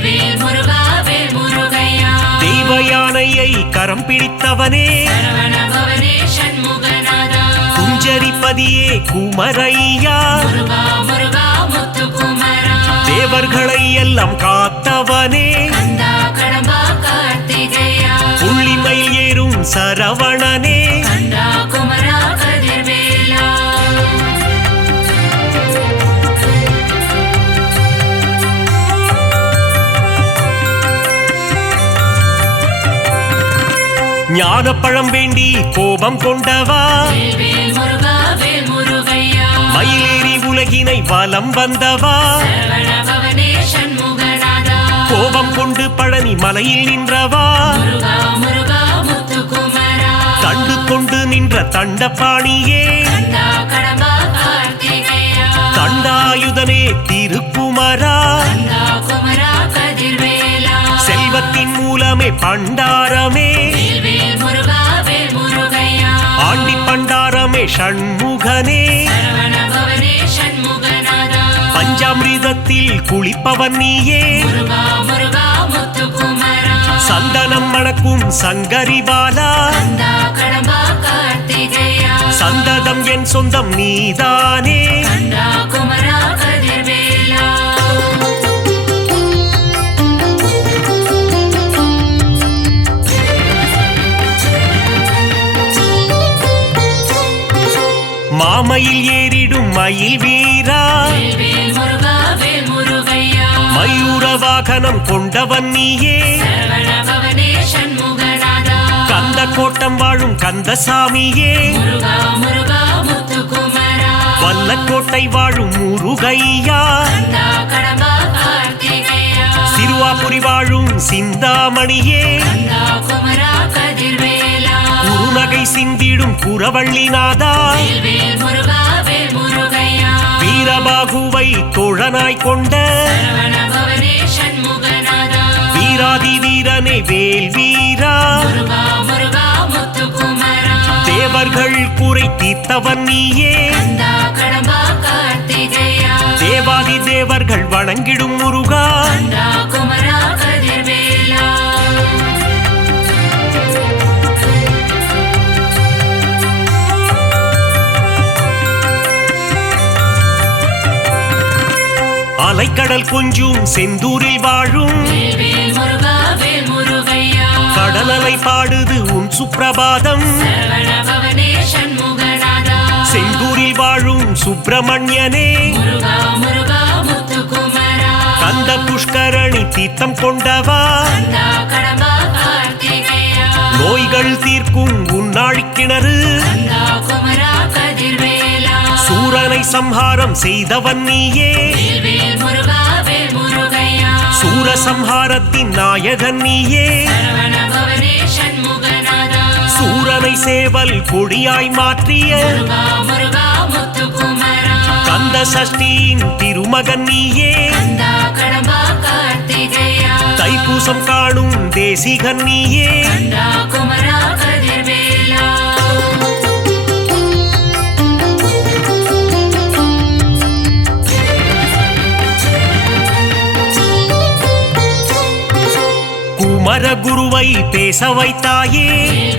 வேல் முருகா வேல் முருகையா தெய்வ யானையை கரம் பிடித்தவனே சரவண பவனே சண்முகநாதா குஞ்சரிப்பதியே குமரையா முருகா முருகா முத்து குமரா தேவர்களை எல்லாம் காத்தவனே கந்தா கடம்பா கார்த்திகேயா புள்ளிமயில் ஏறும் சரவணனே கந்தா குமரா கதிர்வேலா ஞானப்பழம் வேண்டி கோபம் கொண்டவா வேல் முருகா வேல் முருகையா மயிலேறி உலகினை வலம் வந்தவா சரவண பவனே சண்முகநாதா கோபம் கொண்டு பழனி மலையில் நின்றவா முருகா முருகா முத்து குமரா தண்டு கொண்டு நின்ற தண்டபாணியே கந்தா கடம்பா கார்த்திகேயா தண்டாயுதனே திருக்குமரா கந்தா குமரா கதிர்வேலா செல்வத்தின் மூலமே பண்டாரமே வேல் முருகா வேல் முருகையா ஆண்டி பண்டாரமே ஷண்முகனே சரவண பவனே சண்முகநாதா பஞ்சாமிர்தத்தில் குளிப்பவன் நீயே முருகா முருகா முத்து குமரா சந்தனம் மணக்கும் சங்கரிபாலா கந்தா கடம்பா கார்த்திகேயா சந்ததம் என் சொந்தம் நீதானே கந்தா குமரா கதிர்வேலா மாமயில் ஏறிடும் மயில் வீரா வேல் முருகா வேல் முருகையா மயூர வாகனம் கொண்டவன் நீயே சரவண பவனே சண்முகநாதா கந்த கோட்டம் வாழும் கந்தசாமியே முருகா முருகா முத்து குமரா வல்லக்கோட்டை வாழும் முருகையா கந்தா கடம்பா கார்த்திகேயா சிறுவாபுரி வாழும் சிந்தாமணியே கந்தா குமரா கதிர்வேலா குறுநகை சிந்திடும் குரவள்ளிநாதா வேல் முருகா வேல் முருகையா வீரபாகுவை தோழனாய் கொண்ட சரவண பவனே சண்முகநாதா வீராதி வீரனே வேல் வீரா முருகா முருகா முத்து குமரா தேவர்கள் குறை தீர்த்தவன் நீயே கந்தா கடம்பா கார்த்திகேயா தேவாதி தேவர்கள் வணங்கிடும் முருகா கந்தா குமரா கதிர்வேலா அலைக்கடல் கொஞ்சும் செந்தூரில் வாழும் வேல் முருகா வேல் முருகையா கடலலை பாடுது உன் சுப்பிரபாதம் சரவண பவனே சண்முகநாதா செந்தூரில் வாழும் சுப்பிரமணியனே முருகா முருகா முத்து குமரா கந்த புஷ்கரணி தீர்த்தம் கொண்டவா கந்தா கடம்பா கார்த்திகேயா நோய்கள் தீர்க்கும் உன்னாழி கிணறு கந்தா குமரா கதிர்வேலா சூரனை சம்ஹாரம் செய்தவன் நீயே வேல் முருகா வேல் முருகையா சூரசம்ஹாரத்தின் நாயகன் நீயே சரவண பவனே சண்முகநாதா சூரனை சேவல் கொடியாய் மாற்றிய முருகா முருகா முத்து குமரா கந்த சஷ்டியின் திருமகன் நீயே கந்தா கடம்பா கார்த்திகேயா தைப்பூசம் காணும் தேசிகன் நீயே கந்தா குமரா கதிர்வேலா குமரகுருவை பேச வைத்தாயே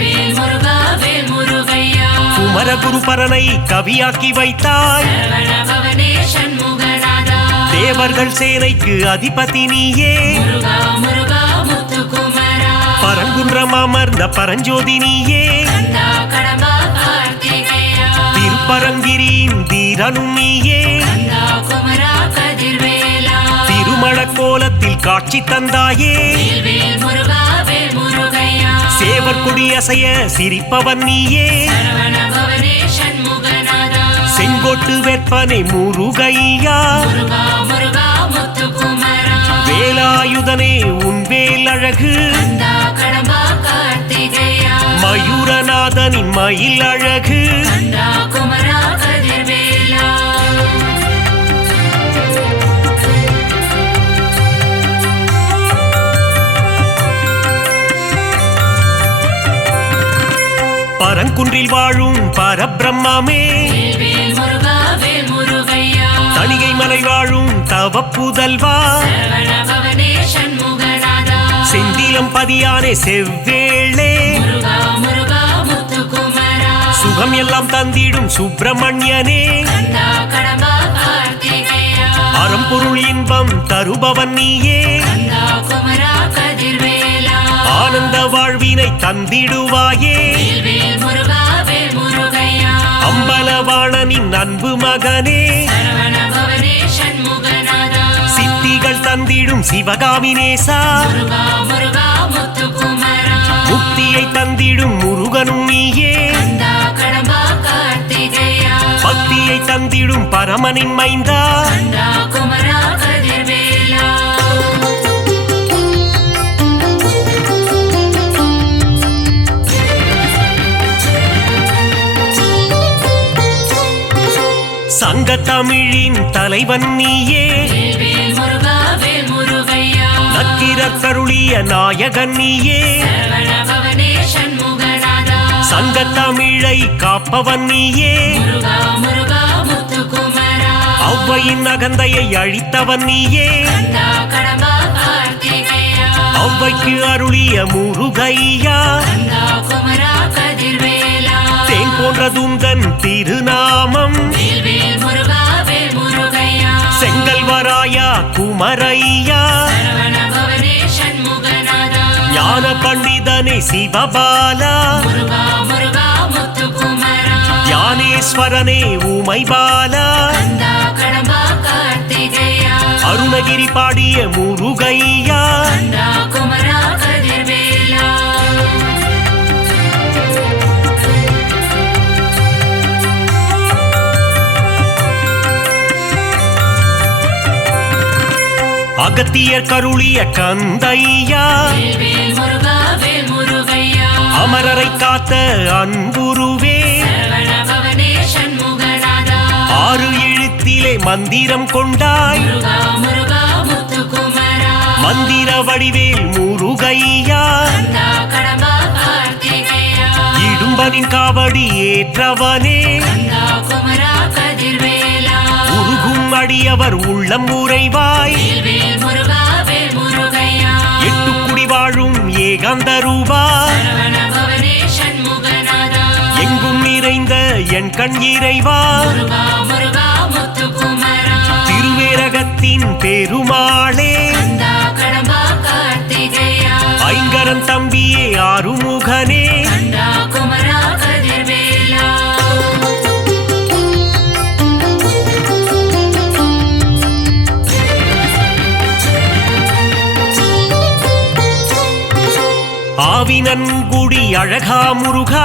வேல் முருகா வேல் முருகையா குமரகுரு பரனை கவியாக்கி வைத்தாய் சரவண பவனே சண்முகநாதா தேவர்கள் சேனைக்கு அதிபதி நீயே முருகா முருகா முத்து குமரா பரங்குன்றம் அமர்ந்த பரஞ்சோதி நீயே கந்தா கடம்பா கார்த்திகேயா திருப்பரங்கிரியின் தீரனும் நீயே கந்தா குமரா கதிர்வேலா திருமண கோலத்தில் காட்சி தந்தாயே வேல் முருகா வேல் முருகையா சேவர் கொடி அசைய சிரிப்பவன் நீயே சரவண பவனே சண்முகநாதா செங்கோட்டு வெப்பனை முருகையா முருகா முருகா முத்து குமரா வேலாயுதனே உன் வேல் அழகு கந்தா கடம்பா கார்த்திகேயா மயூரநாதனின் மயில் அழகு கந்தா குமரா கதிர்வேலா பரங்குன்றில் வாழும் பரபிரம்மே வேல் முருகா வேல் முருகையா தணிகை மலை வாழும் தவப்புதல்வா சரவண பவனே சண்முகநாதா செந்திலம் பதியானே செவ்வேளே முருகா முருகா முத்துக்குமரா சுகம் எல்லாம் தந்திடும் சுப்பிரமணியனே கந்தா கடம்பா கார்த்திகேயா அறம்பொருள் இன்பம் தருபவன் நீயே கந்தா குமரா கதிர்வேலா ஆனந்த வாழ்வினை தந்திடுவாயே வேல் முருகா வேல் முருகையா அம்பலவாணனின் அன்பு மகனே சரவண பவனே சண்முகநாதா சித்திகள் தந்திடும் சிவகாமினேசா முருகா முருகா முத்துக்குமரா முக்தியை தந்திடும் முருகனும் நீயே கந்தா கடம்பா கார்த்திகேயா பக்தியை தந்திடும் பரமனின் மைந்தா கந்தா குமரா கதிர்வேலா சங்கத்தமிழின் தலைவன் நீயே வேல் முருகா வேல் முருகையா நக்கீரர் கருளிய நாயகன் நீயே சரவண பவனே சண்முகநாதா சங்கத்தமிழை காப்பவன் நீயே முருகா முருகா முத்துக்குமரா ஔவையின் அகந்தையை அழித்தவன் நீயே கந்தா கடம்பா கார்த்திகேயா ஔவைக்கு அருளிய முருகையா கந்தா குமரா கதிர்வேலா தேன் போன்ற துந்தன் திருநாமம் வேல் முருகா வேல் முருகையா செங்கல்வராயா குமரையா சரவண பவனே சண்முகநாதா ஞான பண்டிதனே சிவபாலா முருகா முருகா முத்துக்குமரா ஞானேஸ்வரனே உமைபாலா கந்தா கடம்பா கார்த்திகேயா அருணகிரி பாடிய முருகையா கந்தா குமரா கதிர்வேலா அகத்தியர் கருளிய கந்தையா வேல் முருகா வேல் முருகையா அமரரை காத்த அன்புருவே சரவண பவனே சண்முகநாதா ஆறு எழுத்திலே மந்திரம் கொண்டாய் முருகா முருகா முத்துக்குமரா மந்திர வடிவேல் முருகையா கந்தா கடம்பா கார்த்திகேயா இடும்பனின் காவடி ஏற்றவனே கந்தா குமரா கதிர்வேலா உருகும் அடியவர் உள்ளம் உறைவாய் வேல் முருகா வேல் முருகையா எட்டுக்குடி வாழும் ஏகாந்த ரூபா சரவண பவனே சண்முகநாதா எங்கும் நிறைந்த என் கண் இறைவா முருகா முருகா முத்துக்குமரா திருவேரகத்தின் பெருமாளே கந்தா கடம்பா கார்த்திகேயா ஐங்கரன் தம்பியே ஆறுமுகனே கந்தா குமரா கதிர்வேலா ஆவினன்குடி அழகா முருகா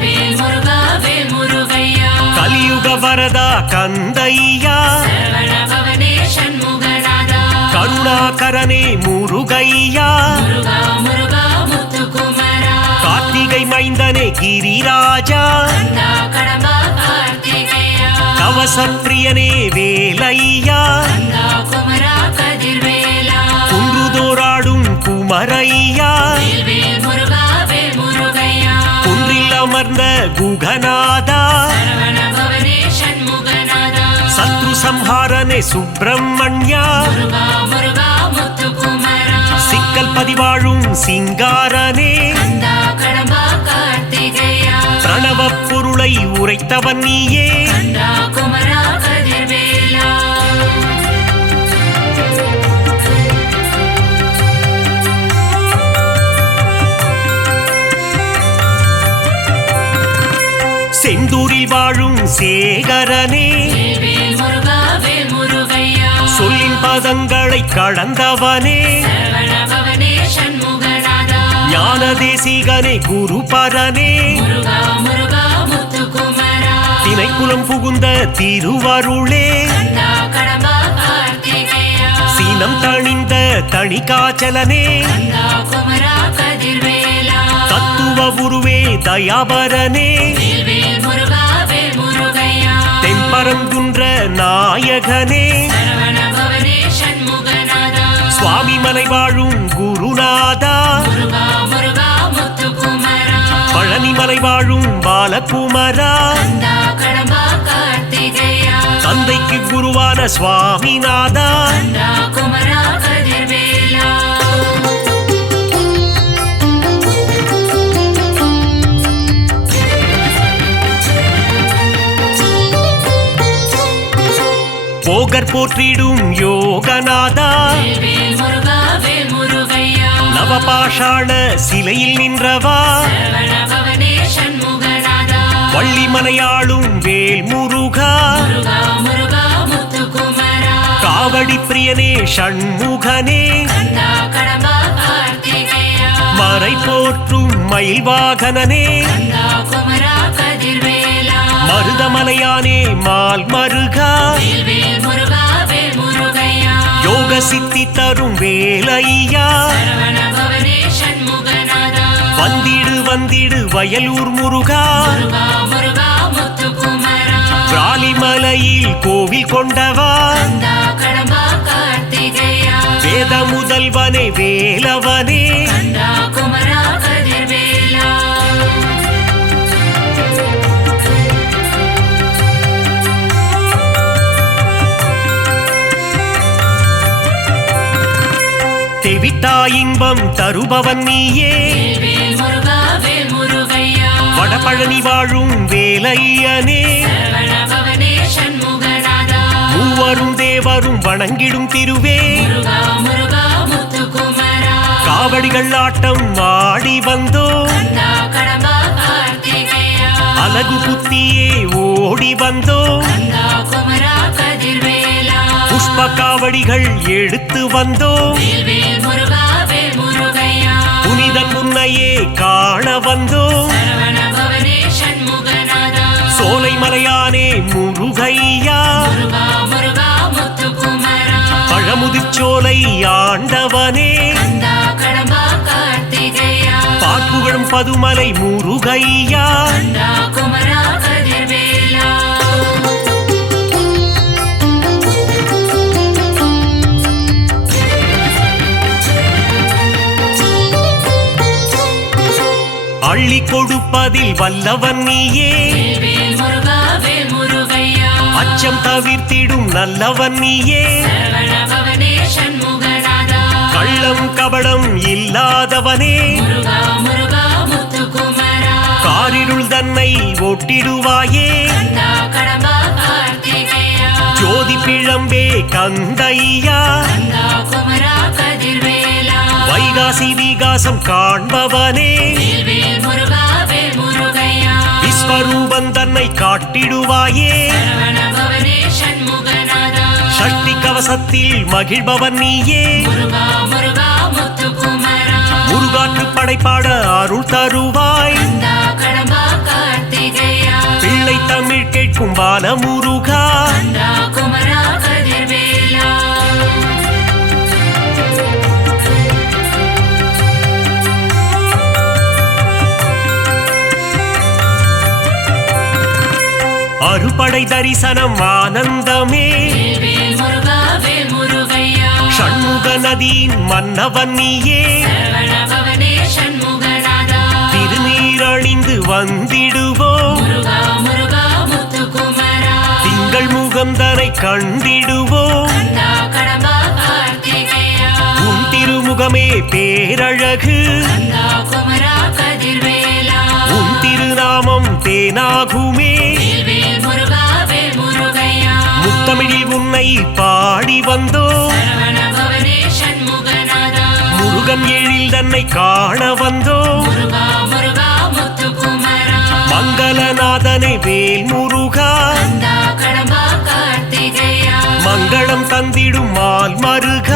வேல் முருகா வேல் முருகையா கலியுக வரதா கந்தையா சரவண பவனே சண்முகநாதா கருணாகரனே முருகையா முருகா முருகா முத்துக்குமரா கார்த்திகை மைந்தனே கிரிராஜா கந்தா கடம்பா கார்த்திகேயா கவசப்பிரியனே வேலையா கந்தா குமரா கதிர்வேலா குன்றுதோராடும் குமரையா வேல் முருகா வேல் முருகையா குன்றில் அமர்ந்த குகநாதா சரவண பவனே சண்முகநாதா சத்ரு சம்ஹாரனே சுப்பிரமணியா முருகா முருகா முத்துக்குமரா சிக்கல் பதிவாழும் சிங்காரனே கந்தா கடம்பா கார்த்திகேயா பிரணவ பொருளை உரைத்தவன் நீயே கந்தா குமரா கதிர்வேலா செந்தூரில் வாழும் சேகரனே வேல் முருகா வேல் முருகையா சொல்லின் பதங்களை கடந்தவனே சரவண பவனே சண்முகநாதா ஞான தேசிகனே குருபரனே முருகா முருகா முத்துக்குமரா திணைக்குலம் புகுந்த திருவருளே கந்தா கடம்பா கார்த்திகேயா சீனம் தணிந்த தணிகாச்சலனே கந்தா குமரா கதிர்வேலா தத்துவ உருவே தயாபரனே வேல் முருகா வேல் முருகையா தென்பரங்குன்ற நாயகனே சரவண பவனே சண்முகநாதா சுவாமி மலை வாழும் குருநாதா முருகா முருகா முத்துக்குமரா பழனிமலை வாழும் பாலகுமரா கந்தா கடம்பா கார்த்திகேயா தந்தைக்கு குருவான சுவாமிநாதா கந்தா குமரா கதிர்வேலா போகர் போற்றிடும் யோகநாதா வேல் முருகா வேல் முருகையா நவபாஷாண சிலையில் நின்றவா சரவண பவனே சண்முகநாதா வள்ளிமலையாளும் வேல் முருகா முருகா முருகா முத்துக்குமரா காவடி பிரியனே ஷண்முகனே கந்தா கடம்பா கார்த்திகேயா மறை போற்றும் மயில் வாகனனே கந்தா குமரா கதிர்வேலா மருதமலையானே மால் மருகா வேல் வேல் முருகா வேல் முருகையா யோக சித்தி தரும் வேலையா சரவண பவனே சண்முகநாதா வந்திடு வந்திடு வயலூர் முருகா முருகா முருகா முத்துக்குமரா பிராலிமலையில் கோவில் கொண்டவா கந்தா கடம்பா கார்த்திகேயா வேத முதல்வனே வேலவனே கந்தா குமரா கதிர்வேலா தெவிட்டா இன்பம் தருபவன் நீயே வேல் வேல் முருகா வேல் முருகையா வடபழனி வாழும் வேலையனே சரவண பவனே சண்முகநாதா மூவரும் தேவரும் வணங்கிடும் திருவே முருகா முருகா முத்துக்குமரா காவடிகள் ஆட்டம் ஆடி வந்தோ கந்தா கடம்பா கார்த்திகேயா அலகு குத்தியே ஓடி வந்தோ கந்தா குமரா கதிர்வேலா புஷ்ப காவடிகள் எடுத்து வந்தோ வேல் வேல் முருகா வேல் முருகையா புனிதன் முன்னையே காண வந்தோ சரவண பவனே சண்முகநாதா சோலை மலையானே முருகையா முருகா முருகா முத்துக்குமரா பழமுதிர்ச்சோலை ஆண்டவனே கந்தா கடம்பா கார்த்திகேயா பாக்குகளும் பதுமலை முருகையா கந்தா குமரா கதிர்வேலா அள்ளி கொடுப்பதில் வல்லவன் நீயே வேல் வேல் முருகா வேல் முருகையா அச்சம் தவிர்த்திடும் நல்லவன் நீயே சரவண பவனே சண்முகநாதா கள்ளம் கபடம் இல்லாதவனே முருகா முருகா முத்துக்குமரா காரிருள் தன்னை ஒட்டிடுவாயே கந்தா கடம்பா கார்த்திகேயா ஜோதி பிழம்பே கந்தையா கந்தா குமரா கதிர்வேலா வைகாசி விகாசம் காண்பவனே வேல் வேல் முருகா வேல் முருகையா விஸ்வரூபன் தன்னை காட்டிடுவாயே சரவண பவனே சண்முகநாதா சக்தி கவசத்தில் மகிழ்பவன் நீயே முருகா முருகா முத்துக்குமரா முருகாற்று படைப்பாட அருள் தருவாய் கந்தா கடம்பா கார்த்திகேயா பிள்ளை தமிழ் கேட்கும் பால முருகா கந்தா குமரா கதிர்வேலா அறுபடை தரிசனம் ஆனந்தமே வேல் வேல் முருகா வேல் முருகையா ஷண்முக நதியின் மன்னவன் நீயே சரவண பவனே சண்முகநாதா திருநீரணிந்து வந்திடுவோம் முருகா முருகா முத்துக்குமரா திங்கள் முகந்தனை கண்டிடுவோம் கந்தா கடம்பா கார்த்திகேயா உன் திருமுகமே பேரழகு கந்தா குமரா கதிர்வேலா உன் திருநாமம் தேனாகுமே வேல் வேல் முருகா வேல் முருகையா முத்தமிழில் உன்னை பாடி வந்தோ சரவண பவனே சண்முகநாதா முருகன் எழில் தன்னை காண வந்தோ முருகா முருகா முத்துக்குமரா மங்களநாதனை வேல் முருகா கந்தா கடம்பா கார்த்திகேயா மங்களம் தந்திடும் மால் மருகா